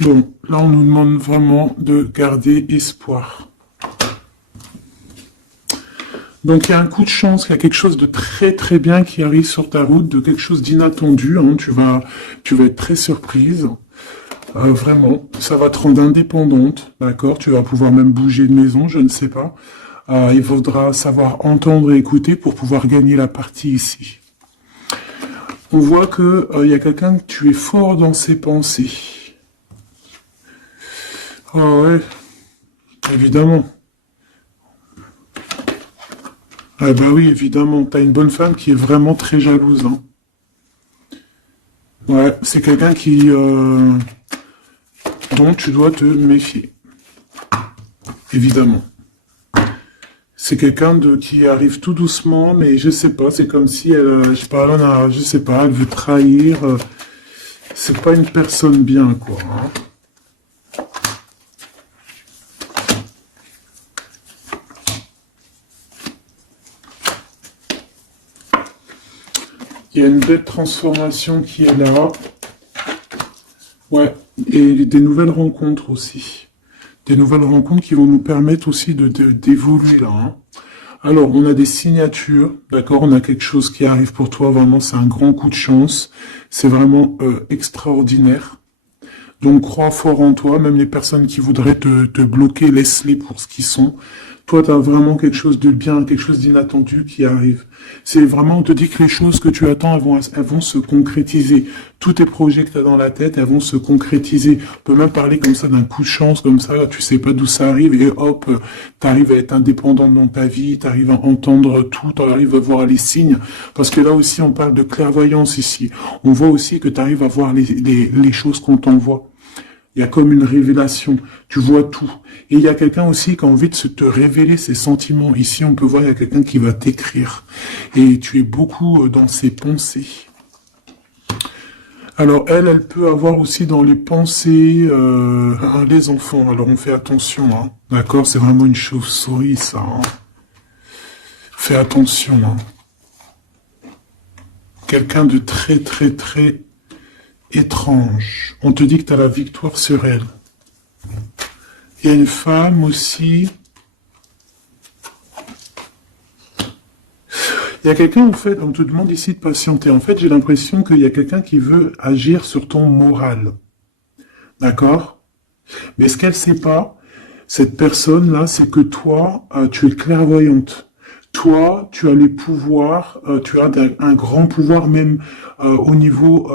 Bon, là, on nous demande vraiment de garder espoir. Donc, il y a un coup de chance, il y a quelque chose de très très bien qui arrive sur ta route, de quelque chose d'inattendu. Hein. Tu vas être très surprise. Vraiment, ça va te rendre indépendante, d'accord? Tu vas pouvoir même bouger de maison, je ne sais pas. Il faudra savoir entendre et écouter pour pouvoir gagner la partie ici. On voit que y a quelqu'un que tu es fort dans ses pensées. Ah ouais, évidemment. Ah bah oui, évidemment. T'as une bonne femme qui est vraiment très jalouse. Hein. Ouais, c'est quelqu'un dont tu dois te méfier. Évidemment. C'est quelqu'un qui arrive tout doucement, mais je sais pas, c'est comme si elle, je sais pas, je sais pas, elle veut trahir. C'est pas une personne bien, quoi. Hein. Il y a une belle transformation qui est là. Ouais, et des nouvelles rencontres aussi. Des nouvelles rencontres qui vont nous permettre aussi d'évoluer là. Hein. Alors, on a des signatures, d'accord? On a quelque chose qui arrive pour toi, vraiment, c'est un grand coup de chance. C'est vraiment extraordinaire. Donc, crois fort en toi, même les personnes qui voudraient te bloquer, laisse-les pour ce qu'ils sont. Toi, tu as vraiment quelque chose de bien, quelque chose d'inattendu qui arrive. C'est vraiment, on te dit que les choses que tu attends, elles vont se concrétiser. Tous tes projets que tu as dans la tête, elles vont se concrétiser. On peut même parler comme ça d'un coup de chance, comme ça, tu sais pas d'où ça arrive, et hop, tu arrives à être indépendant dans ta vie, tu arrives à entendre tout, tu arrives à voir les signes. Parce que là aussi, on parle de clairvoyance ici. On voit aussi que tu arrives à voir les choses qu'on t'envoie. Il y a comme une révélation, tu vois tout. Et il y a quelqu'un aussi qui a envie de te révéler ses sentiments. Ici, on peut voir, il y a quelqu'un qui va t'écrire. Et tu es beaucoup dans ses pensées. Alors, elle peut avoir aussi dans les pensées les enfants. Alors, on fait attention, hein. D'accord? C'est vraiment une chauve-souris, ça. Hein. Fais attention, hein. Quelqu'un de très, très, très étrange. On te dit que tu as la victoire sur elle. Il y a une femme aussi. Il y a quelqu'un, en fait, on te demande ici de patienter. En fait, j'ai l'impression qu'il y a quelqu'un qui veut agir sur ton moral. D'accord? Mais ce qu'elle ne sait pas, cette personne-là, c'est que toi, tu es clairvoyante. Toi, tu as les pouvoirs, tu as un grand pouvoir même au niveau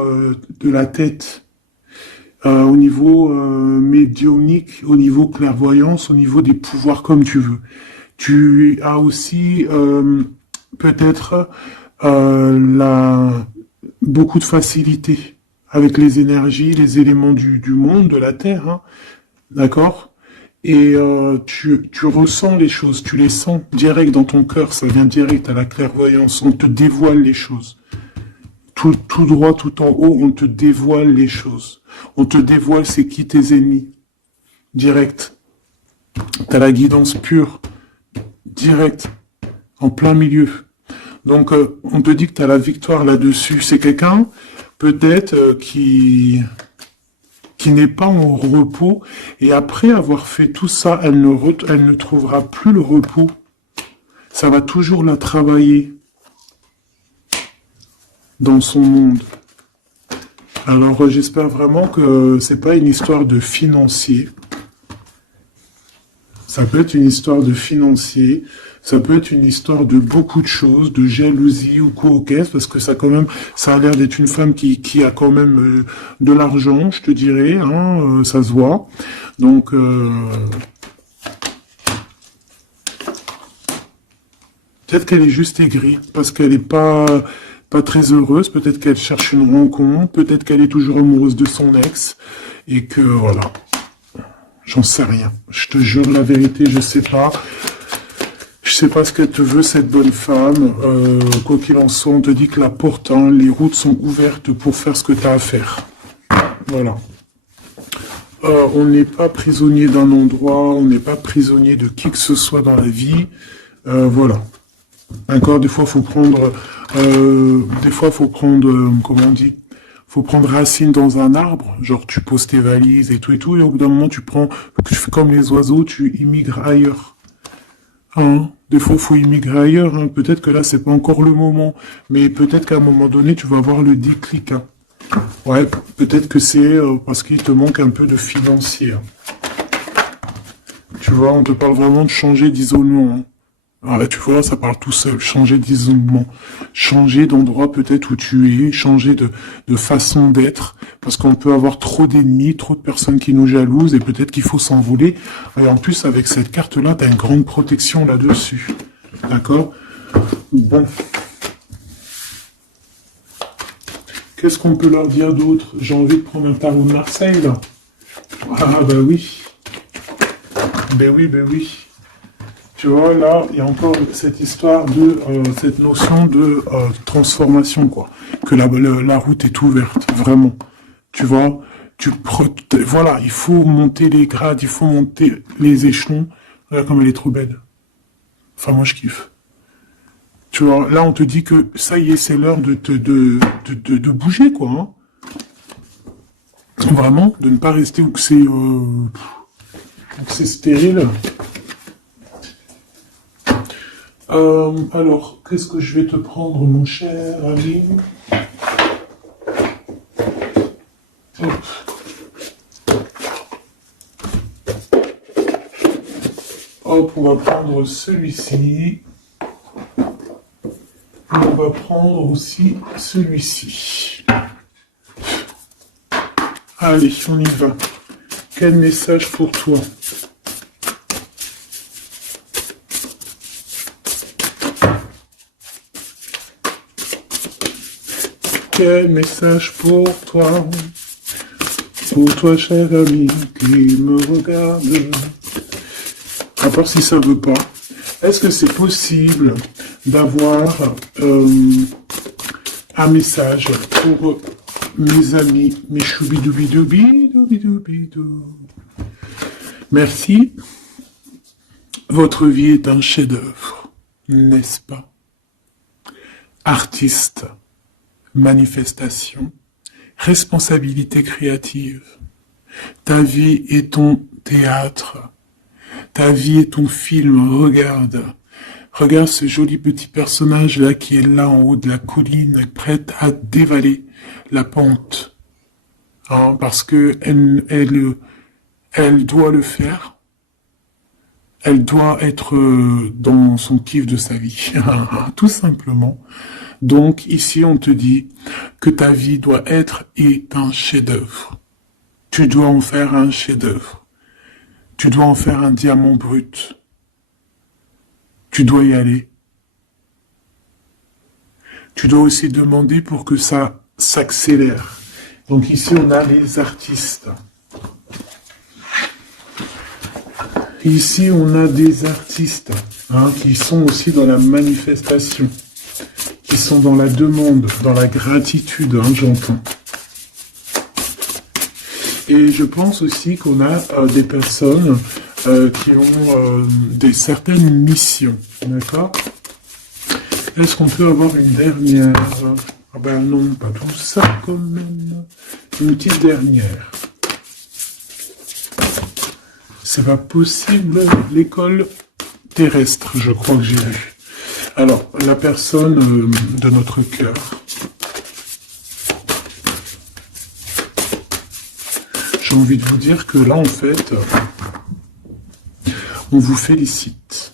de la tête, au niveau médiumnique, au niveau clairvoyance, au niveau des pouvoirs comme tu veux. Tu as aussi peut-être beaucoup de facilité avec les énergies, les éléments du monde, de la Terre, hein, d'accord? Et tu ressens les choses, tu les sens direct dans ton cœur, ça vient direct à la clairvoyance, on te dévoile les choses. Tout droit, tout en haut, on te dévoile les choses. On te dévoile c'est qui tes ennemis. Direct. T'as la guidance pure. Direct. En plein milieu. Donc, on te dit que t'as la victoire là-dessus. C'est quelqu'un, peut-être, qui n'est pas au repos, et après avoir fait tout ça, elle ne trouvera plus le repos. Ça va toujours la travailler dans son monde. Alors j'espère vraiment que c'est pas une histoire de financier. Ça peut être une histoire de financier, ça peut être une histoire de beaucoup de choses, de jalousie ou quoi au caisse, parce que ça a l'air d'être une femme qui a quand même de l'argent, je te dirais, hein, ça se voit. Donc peut-être qu'elle est juste aigrie, parce qu'elle n'est pas très heureuse, peut-être qu'elle cherche une rencontre, peut-être qu'elle est toujours amoureuse de son ex, et que voilà. J'en sais rien. Je te jure la vérité, je sais pas. Je sais pas ce qu'elle te veut, cette bonne femme. Quoi qu'il en soit, on te dit que la porte, hein, les routes sont ouvertes pour faire ce que tu as à faire. Voilà. On n'est pas prisonnier d'un endroit, on n'est pas prisonnier de qui que ce soit dans la vie. Voilà. D'accord, des fois, faut prendre, comment on dit, faut prendre racine dans un arbre, genre tu poses tes valises et tout, et au bout d'un moment tu fais comme les oiseaux, tu immigres ailleurs. Hein, des fois, faut immigrer ailleurs. Hein. Peut-être que là, c'est pas encore le moment, mais peut-être qu'à un moment donné, tu vas avoir le déclic. Hein. Ouais, peut-être que c'est parce qu'il te manque un peu de financier. Hein. Tu vois, on te parle vraiment de changer d'isolement. Hein. Ah, tu vois, ça parle tout seul. Changer d'isolement. Changer d'endroit peut-être où tu es. Changer de façon d'être. Parce qu'on peut avoir trop d'ennemis, trop de personnes qui nous jalousent et peut-être qu'il faut s'envoler. Et en plus, avec cette carte-là, tu as une grande protection là-dessus. D'accord? Bon. Qu'est-ce qu'on peut leur dire d'autre? J'ai envie de prendre un tarot de Marseille, là. Ah, bah oui. Ben oui, ben oui. Tu vois, là, il y a encore cette histoire de, cette notion de transformation, quoi. Que la route est ouverte, vraiment. Tu vois, voilà, il faut monter les grades, il faut monter les échelons. Regarde comme elle est trop belle. Enfin, moi, je kiffe. Tu vois, là, on te dit que ça y est, c'est l'heure de bouger, quoi. Hein. Vraiment, de ne pas rester où c'est stérile. Alors, qu'est-ce que je vais te prendre, mon cher ami? Hop. Hop, on va prendre celui-ci. On va prendre aussi celui-ci. Allez, on y va. Quel message pour toi? Quel message pour toi, cher ami qui me regarde. À part si ça veut pas, est-ce que c'est possible d'avoir un message pour mes amis, mes choubidoubidoubidoubidoubidou. Merci. Votre vie est un chef-d'œuvre, n'est-ce pas? Artiste. Manifestation, responsabilité créative. Ta vie est ton théâtre. Ta vie est ton film. Regarde. Regarde ce joli petit personnage-là qui est là en haut de la colline, prête à dévaler la pente. Hein, parce que elle doit le faire. Elle doit être dans son kiff de sa vie. Tout simplement. Donc ici, on te dit que ta vie doit être un chef-d'œuvre. Tu dois en faire un chef-d'œuvre. Tu dois en faire un diamant brut. Tu dois y aller. Tu dois aussi demander pour que ça s'accélère. Donc ici, on a les artistes. Ici, on a des artistes qui sont aussi dans la manifestation. Qui sont dans la demande, dans la gratitude, j'entends. Et je pense aussi qu'on a des personnes qui ont certaines missions, d'accord? Est-ce qu'on peut avoir une dernière? Ah ben non, pas tout ça quand même. Une petite dernière. C'est pas possible, l'école terrestre, je crois que j'ai vu. Alors, la personne de notre cœur. J'ai envie de vous dire que là, en fait, on vous félicite.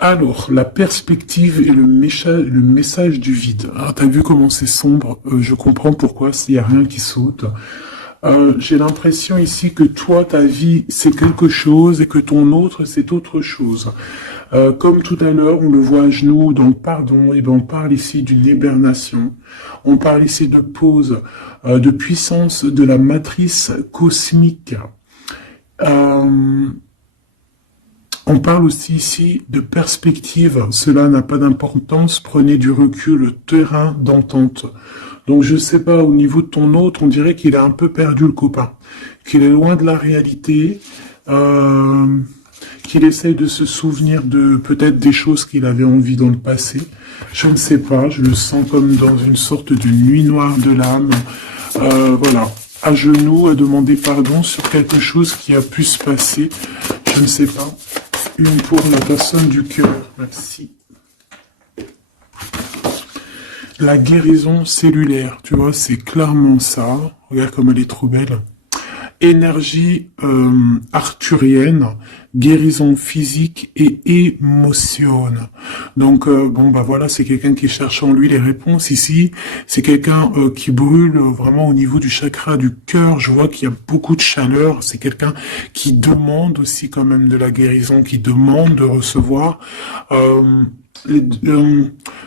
Alors, la perspective et le message du vide. Ah, t'as vu comment c'est sombre? Je comprends pourquoi s'il n'y a rien qui saute. J'ai l'impression ici que toi, ta vie, c'est quelque chose et que ton autre, c'est autre chose. Comme tout à l'heure, on le voit à genoux dans le pardon, et ben on parle ici d'une hibernation. On parle ici de pause, de puissance de la matrice cosmique. On parle aussi ici de perspective. Cela n'a pas d'importance. Prenez du recul, terrain d'entente. Donc je sais pas, au niveau de ton autre, on dirait qu'il a un peu perdu le copain, qu'il est loin de la réalité. qu'il essaye de se souvenir de peut-être des choses qu'il avait envie dans le passé. Je ne sais pas, je le sens comme dans une sorte de nuit noire de l'âme. Voilà, à genoux, à demander pardon sur quelque chose qui a pu se passer. Je ne sais pas. Une pour la personne du cœur. Merci. La guérison cellulaire, tu vois, c'est clairement ça. Regarde comme elle est trop belle. Énergie arthurienne, guérison physique et émotion. Donc bon bah voilà, c'est quelqu'un qui cherche en lui les réponses ici. C'est quelqu'un qui brûle vraiment au niveau du chakra du cœur. Je vois qu'il y a beaucoup de chaleur. C'est quelqu'un qui demande aussi quand même de la guérison, qui demande de recevoir.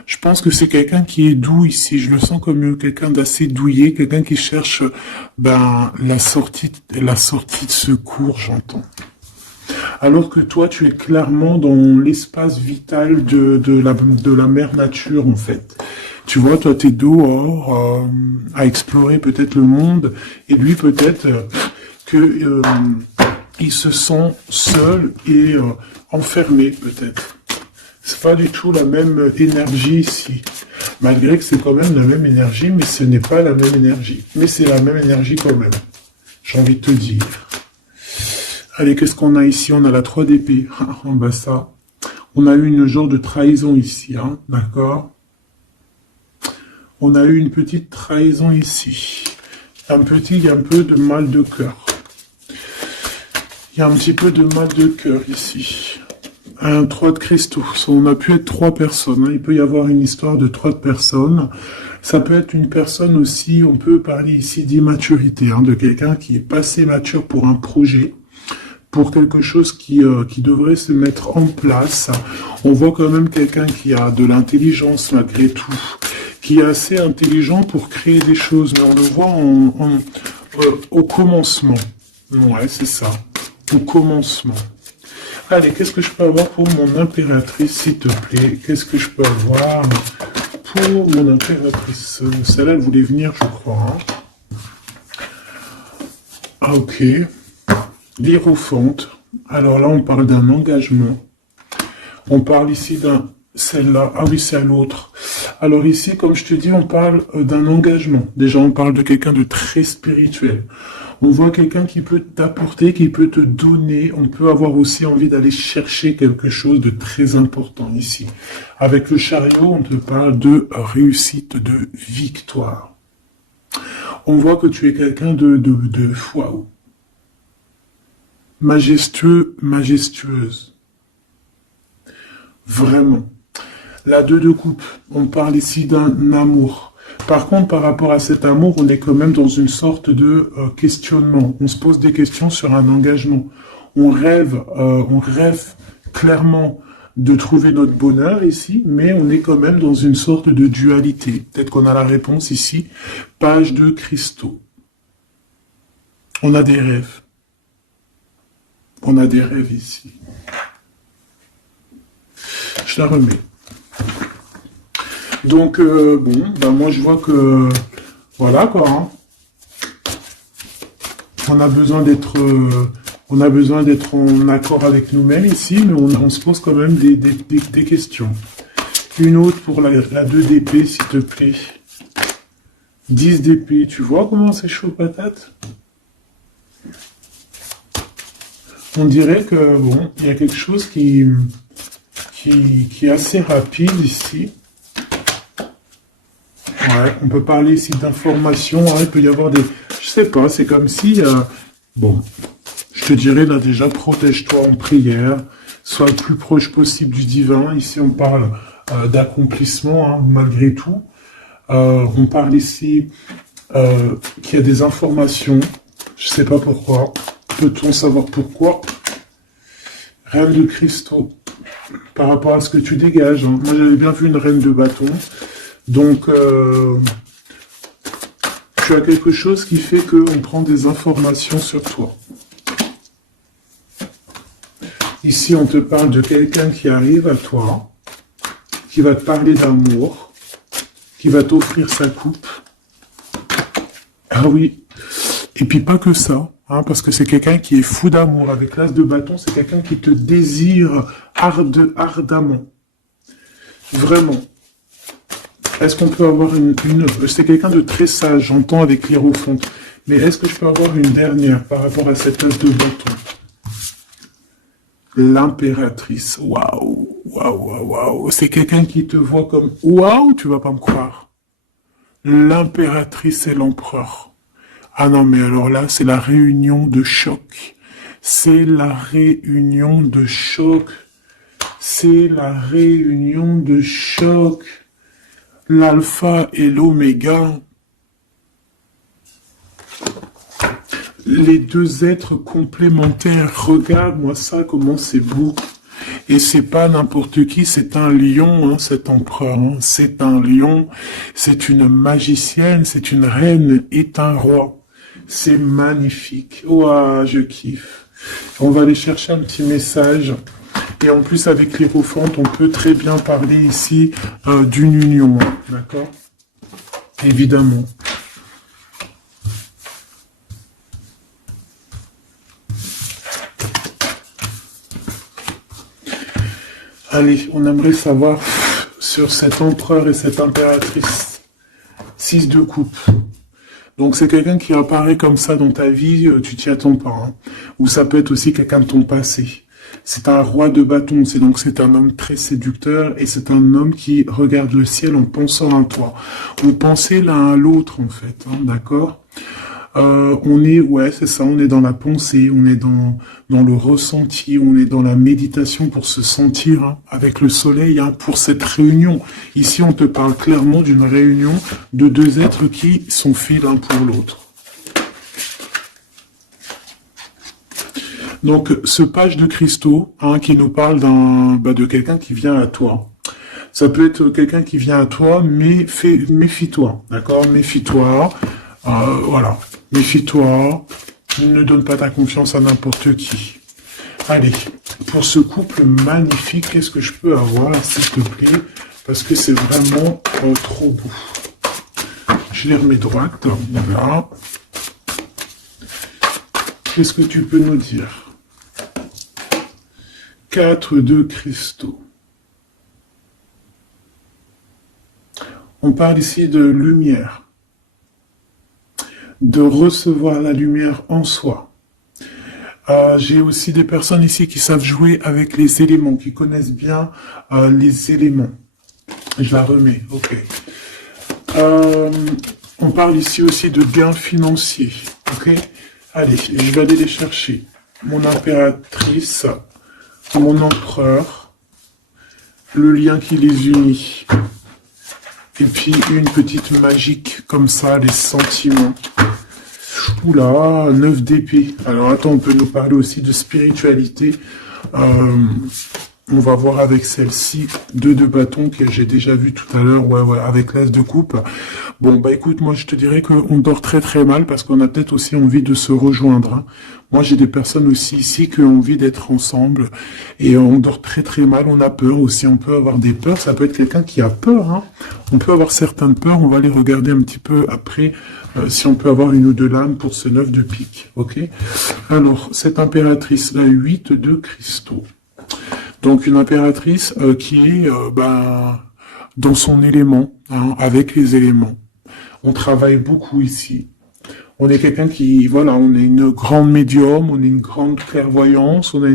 Je pense que c'est quelqu'un qui est doux ici. Je le sens comme quelqu'un d'assez douillet, quelqu'un qui cherche la sortie de secours, j'entends. Alors que toi, tu es clairement dans l'espace vital de la mère nature, en fait. Tu vois, toi, t'es dehors à explorer peut-être le monde, et lui, peut-être que il se sent seul et enfermé, peut-être. C'est pas du tout la même énergie ici. Malgré que c'est quand même la même énergie, mais ce n'est pas la même énergie. Mais c'est la même énergie quand même. J'ai envie de te dire. Allez, qu'est-ce qu'on a ici? On a la 3 d'épée. En bas ça. On a eu une genre de trahison ici, hein, d'accord? On a eu une petite trahison ici. Il y a un peu de mal de cœur. Il y a un petit peu de mal de cœur ici. Un 3 de cristaux. On a pu être 3 personnes. Hein. Il peut y avoir une histoire de 3 personnes. Ça peut être une personne aussi, on peut parler ici d'immaturité, hein, de quelqu'un qui est pas assez mature pour un projet, pour quelque chose qui devrait se mettre en place. On voit quand même quelqu'un qui a de l'intelligence malgré tout, qui est assez intelligent pour créer des choses, mais on le voit au commencement. Ouais, c'est ça. Au commencement. Allez, qu'est-ce que je peux avoir pour mon impératrice, s'il te plaît? Qu'est-ce que je peux avoir pour mon impératrice? Celle-là, elle voulait venir, je crois. Hein. Ah, ok. L'hiérophante. Alors là, on parle d'un engagement. On parle ici d'un... Celle-là. Ah oui, c'est à l'autre. Alors ici, comme je te dis, on parle d'un engagement. Déjà, on parle de quelqu'un de très spirituel. On voit quelqu'un qui peut t'apporter, qui peut te donner. On peut avoir aussi envie d'aller chercher quelque chose de très important ici. Avec le chariot, on te parle de réussite, de victoire. On voit que tu es quelqu'un de waouh. Majestueux, majestueuse. Vraiment. La 2 de coupe, on parle ici d'un amour. Par contre, par rapport à cet amour, on est quand même dans une sorte de questionnement. On se pose des questions sur un engagement. On rêve clairement de trouver notre bonheur ici, mais on est quand même dans une sorte de dualité. Peut-être qu'on a la réponse ici. Page de cristaux. On a des rêves. On a des rêves ici. Je la remets. Donc, bon, ben moi je vois que, voilà quoi, hein. On a besoin d'être en accord avec nous-mêmes ici, mais on se pose quand même des questions. Une autre pour la 2 d'épée, s'il te plaît. 10 d'épée, tu vois comment c'est chaud patate? On dirait que, bon, il y a quelque chose qui est assez rapide ici. Ouais, on peut parler ici d'informations, hein, il peut y avoir des... Je sais pas, c'est comme si... bon, je te dirais là déjà, protège-toi en prière, sois le plus proche possible du divin. Ici, on parle d'accomplissement, hein, malgré tout. On parle ici qu'il y a des informations, je sais pas pourquoi. Peut-on savoir pourquoi? Reine de cristaux, par rapport à ce que tu dégages. Hein. Moi, j'avais bien vu une reine de bâton. Donc, tu as quelque chose qui fait qu'on prend des informations sur toi. Ici, on te parle de quelqu'un qui arrive à toi, qui va te parler d'amour, qui va t'offrir sa coupe. Ah oui, et puis pas que ça. hein, parce que c'est quelqu'un qui est fou d'amour. Avec l'as de bâton, c'est quelqu'un qui te désire ardemment. Vraiment. Est-ce qu'on peut avoir c'est quelqu'un de très sage, j'entends avec l'hiérophante. Mais est-ce que je peux avoir une dernière par rapport à cette as de bâton? L'impératrice. Waouh, waouh, waouh, waouh. C'est quelqu'un qui te voit comme waouh, tu vas pas me croire. L'impératrice et l'empereur. Ah non, mais alors là, c'est la réunion de choc. C'est la réunion de choc. C'est la réunion de choc. L'alpha et l'oméga. Les deux êtres complémentaires. Regarde-moi ça, comment c'est beau. Et c'est pas n'importe qui, c'est un lion, hein, cet empereur. Hein. C'est un lion, c'est une magicienne, c'est une reine et un roi. C'est magnifique. Ouah, je kiffe. On va aller chercher un petit message. Et en plus, avec l'hiérophante, on peut très bien parler ici d'une union. Hein, d'accord? Évidemment. Allez, on aimerait savoir sur cet empereur et cette impératrice. 6 de coupe. Donc c'est quelqu'un qui apparaît comme ça dans ta vie, tu t'y attends pas. Hein. Ou ça peut être aussi quelqu'un de ton passé. C'est un roi de bâton, c'est un homme très séducteur et c'est un homme qui regarde le ciel en pensant à toi. On pensait l'un à l'autre en fait, hein, d'accord? Ouais, c'est ça, on est dans la pensée, on est dans le ressenti, on est dans la méditation pour se sentir hein, avec le soleil, hein, pour cette réunion. Ici, on te parle clairement d'une réunion de deux êtres qui sont faits l'un pour l'autre. Donc, ce page de cristaux, hein, qui nous parle de quelqu'un qui vient à toi. Ça peut être quelqu'un qui vient à toi, mais méfie-toi, d'accord? Méfie-toi, voilà. Méfie-toi, ne donne pas ta confiance à n'importe qui. Allez, pour ce couple magnifique, qu'est-ce que je peux avoir, s'il te plaît? Parce que c'est vraiment trop beau. Je les remets droite, voilà. Qu'est-ce que tu peux nous dire? 4 de cristaux. On parle ici de lumière. De recevoir la lumière en soi. J'ai aussi des personnes ici qui savent jouer avec les éléments, qui connaissent bien les éléments. Je la remets, ok. On parle ici aussi de gains financiers, ok. Allez, je vais aller les chercher. Mon impératrice, mon empereur, le lien qui les unit. Et puis une petite magique comme ça, les sentiments. Oula, 9 d'épée. Alors attends, on peut nous parler aussi de spiritualité. On va voir avec celle-ci, 2 de bâton que j'ai déjà vu tout à l'heure, ouais, avec l'as de coupe. Bon, bah écoute, moi je te dirais qu'on dort très très mal parce qu'on a peut-être aussi envie de se rejoindre. Hein. Moi j'ai des personnes aussi ici qui ont envie d'être ensemble et on dort très très mal, on a peur aussi, on peut avoir des peurs, ça peut être quelqu'un qui a peur. Hein. On peut avoir certaines peurs, on va les regarder un petit peu après si on peut avoir une ou deux lames pour ce 9 de pique, ok? Alors, cette impératrice, la 8 de cristaux. Donc une impératrice qui est dans son élément, hein, avec les éléments. On travaille beaucoup ici. On est quelqu'un qui, voilà, on est une grande médium, on est une grande clairvoyance, on a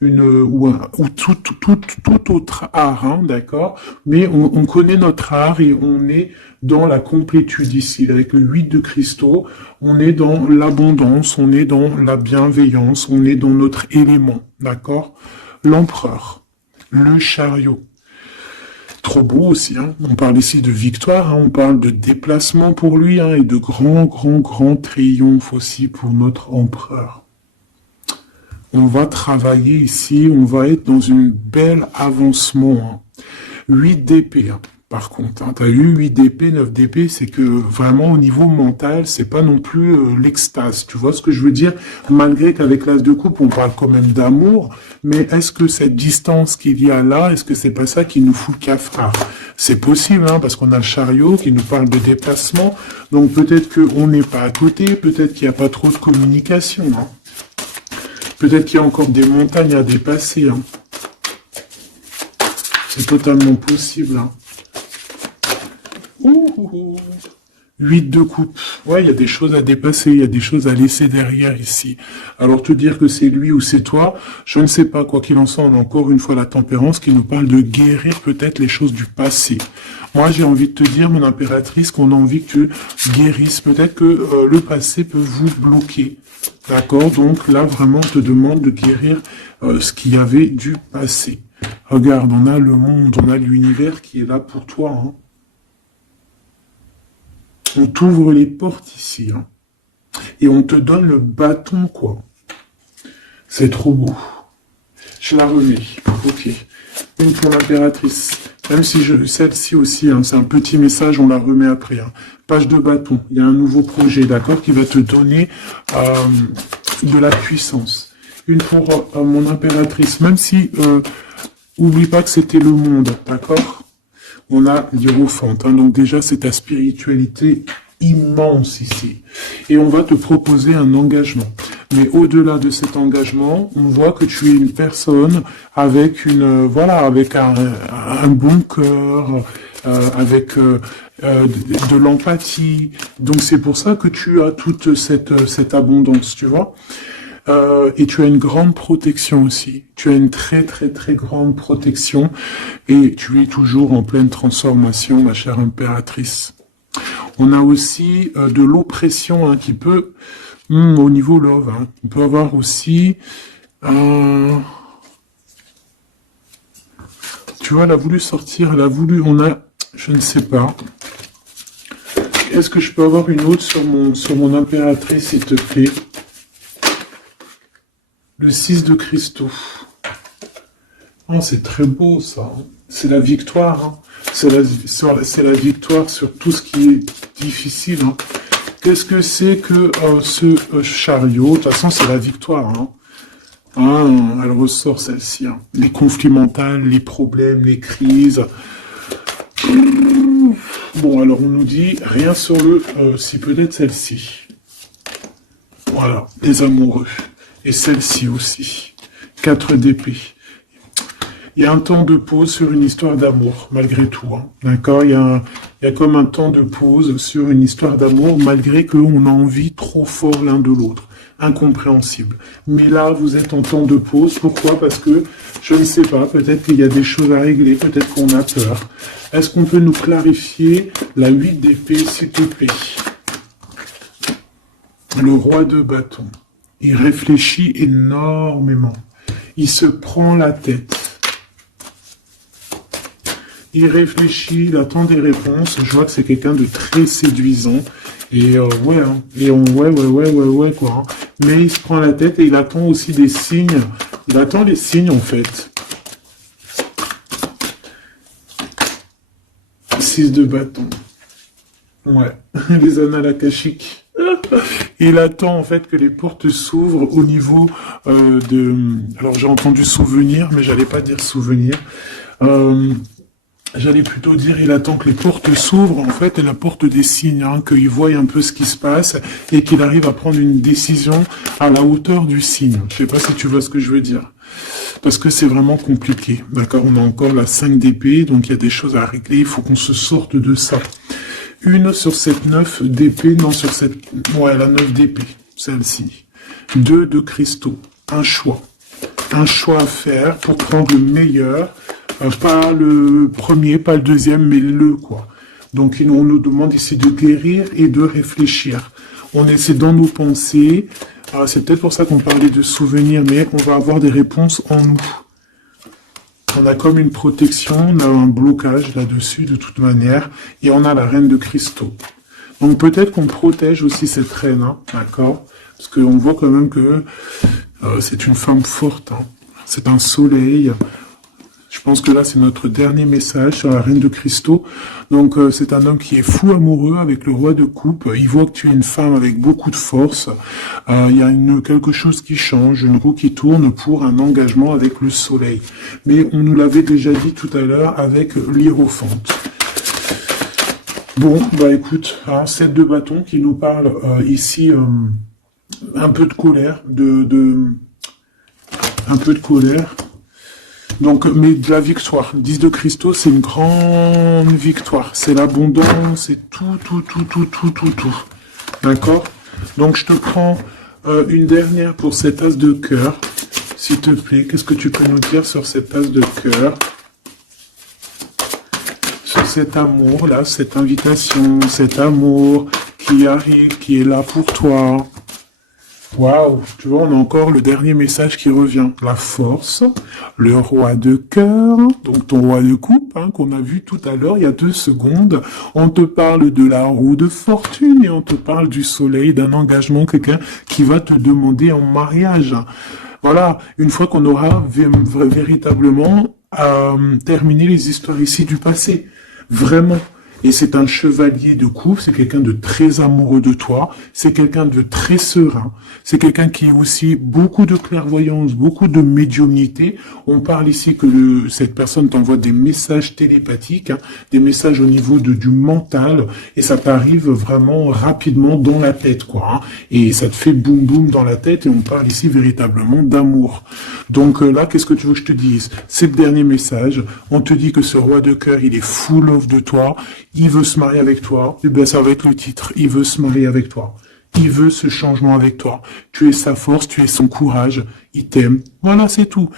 ou tout autre art, hein, d'accord? Mais on connaît notre art et on est dans la complétude ici. Avec le 8 de cristaux, on est dans l'abondance, on est dans la bienveillance, on est dans notre élément, d'accord? L'empereur, le chariot. Trop beau aussi, hein. On parle ici de victoire, hein. On parle de déplacement pour lui, hein, et de grand triomphe aussi pour notre empereur. On va travailler ici, on va être dans une belle avancement. Hein. 8 d'épée. Hein. Par contre, hein, t'as eu 8 d'épée, 9 d'épée, c'est que vraiment au niveau mental, c'est pas non plus l'extase. Tu vois ce que je veux dire? Malgré qu'avec l'as de coupe, on parle quand même d'amour, mais est-ce que cette distance qu'il y a là, est-ce que c'est pas ça qui nous fout le cafard? C'est possible, hein, parce qu'on a le chariot qui nous parle de déplacement, donc peut-être qu'on n'est pas à côté, peut-être qu'il n'y a pas trop de communication, hein. Peut-être qu'il y a encore des montagnes à dépasser, hein. C'est totalement possible, hein. 8 de coupe. Ouais, il y a des choses à dépasser, il y a des choses à laisser derrière ici. Alors te dire que c'est lui ou c'est toi, je ne sais pas. Quoi qu'il en soit, on a encore une fois la tempérance qui nous parle de guérir peut-être les choses du passé. Moi, j'ai envie de te dire, mon impératrice, qu'on a envie que tu guérisses. Peut-être que le passé peut vous bloquer. D'accord? Donc là, vraiment, on te demande de guérir ce qu'il y avait du passé. Regarde, on a le monde, on a l'univers qui est là pour toi, hein. On t'ouvre les portes ici, hein. Et on te donne le bâton, quoi. C'est trop beau. Je la remets. Ok. Une pour l'impératrice. Même si celle-ci aussi, hein, c'est un petit message, on la remet après, hein. Page de bâton. Il y a un nouveau projet, d'accord, qui va te donner de la puissance. Une pour mon impératrice. Même si, oublie pas que c'était le monde, d'accord? On a l'Hiérophante, hein, donc déjà c'est ta spiritualité immense ici. Et on va te proposer un engagement. Mais au-delà de cet engagement, on voit que tu es une personne avec avec un bon cœur, avec de l'empathie. Donc c'est pour ça que tu as toute cette abondance, tu vois. Et tu as une grande protection aussi. Tu as une très très très grande protection et tu es toujours en pleine transformation, ma chère impératrice. On a aussi de l'oppression, hein, qui peut, au niveau love, hein, on peut avoir aussi, tu vois, elle a voulu sortir, je ne sais pas. Est-ce que je peux avoir une autre sur mon impératrice, s'il te plaît? Le 6 de cristaux. Oh, c'est très beau, ça. C'est la victoire, hein. C'est la victoire sur tout ce qui est difficile, hein. Qu'est-ce que c'est que ce chariot? De toute façon, c'est la victoire, hein. Ah, elle ressort, celle-ci, hein. Les conflits mentaux, les problèmes, les crises. Bon, alors on nous dit rien sur si peut-être celle-ci. Voilà, les amoureux. Et celle-ci aussi. 4 d'épée. Il y a un temps de pause sur une histoire d'amour, malgré tout, hein. D'accord? Il y a comme un temps de pause sur une histoire d'amour, malgré qu'on a envie trop fort l'un de l'autre. Incompréhensible. Mais là, vous êtes en temps de pause. Pourquoi? Parce que, je ne sais pas, peut-être qu'il y a des choses à régler, peut-être qu'on a peur. Est-ce qu'on peut nous clarifier la 8 d'épée, s'il te plaît? Le roi de bâton. Il réfléchit énormément. Il se prend la tête. Il réfléchit, il attend des réponses. Je vois que c'est quelqu'un de très séduisant. Et ouais, hein. Et ouais, quoi. Hein. Mais il se prend la tête et il attend aussi des signes. Il attend les signes, en fait. 6 de bâton. Ouais. Les annales akashiques. Il attend en fait que les portes s'ouvrent au niveau Alors j'ai entendu souvenir, mais j'allais pas dire souvenir. J'allais plutôt dire il attend que les portes s'ouvrent en fait et la porte des signes, hein, qu'il voie un peu ce qui se passe et qu'il arrive à prendre une décision à la hauteur du signe. Je sais pas si tu vois ce que je veux dire. Parce que c'est vraiment compliqué. D'accord, on a encore la 5 d'épée, donc il y a des choses à régler, il faut qu'on se sorte de ça. Une sur cette 9 d'épée, non sur cette... Ouais, la 9 d'épée, celle-ci. 2 de cristaux, un choix. Un choix à faire pour prendre le meilleur. Pas le premier, pas le deuxième, mais le quoi. Donc on nous demande ici de guérir et de réfléchir. On essaie dans nos pensées. C'est peut-être pour ça qu'on parlait de souvenirs, mais on va avoir des réponses en nous. On a comme une protection, on a un blocage là-dessus de toute manière, et on a la reine de cristaux. Donc peut-être qu'on protège aussi cette reine, hein, d'accord? Parce qu'on voit quand même que c'est une femme forte, hein. C'est un soleil. Je pense que là, c'est notre dernier message sur la Reine de Cristaux. Donc, c'est un homme qui est fou amoureux avec le roi de coupe. Il voit que tu es une femme avec beaucoup de force. Il y a quelque chose qui change, une roue qui tourne pour un engagement avec le soleil. Mais on nous l'avait déjà dit tout à l'heure avec l'Hiérophante. Bon, bah écoute, 7 de bâton qui nous parle ici un peu de colère, un peu de colère. Donc, mais de la victoire. 10 de cristaux, c'est une grande victoire. C'est l'abondance, c'est tout. D'accord? Donc, je te prends une dernière pour cet as de cœur. S'il te plaît, qu'est-ce que tu peux nous dire sur cet as de cœur? Sur cet amour, là, cette invitation, cet amour qui arrive, qui est là pour toi. Waouh, tu vois, on a encore le dernier message qui revient. La force, le roi de cœur, donc ton roi de coupe, qu'on a vu tout à l'heure, il y a 2 secondes. On te parle de la roue de fortune et on te parle du soleil, d'un engagement, quelqu'un qui va te demander en mariage. Voilà, une fois qu'on aura véritablement terminé les histoires ici du passé. Vraiment. Et c'est un chevalier de coupe, c'est quelqu'un de très amoureux de toi, c'est quelqu'un de très serein, c'est quelqu'un qui a aussi beaucoup de clairvoyance, beaucoup de médiumnité. On parle ici que cette personne t'envoie des messages télépathiques, des messages au niveau du mental, et ça t'arrive vraiment rapidement dans la tête, quoi. Et ça te fait boum boum dans la tête, et on parle ici véritablement d'amour. Donc là, qu'est-ce que tu veux que je te dise? C'est le dernier message. On te dit que ce roi de cœur, il est full of de toi. Il veut se marier avec toi. Et bien, ça va être le titre. Il veut se marier avec toi. Il veut ce changement avec toi. Tu es sa force, tu es son courage. Il t'aime. Voilà, c'est tout.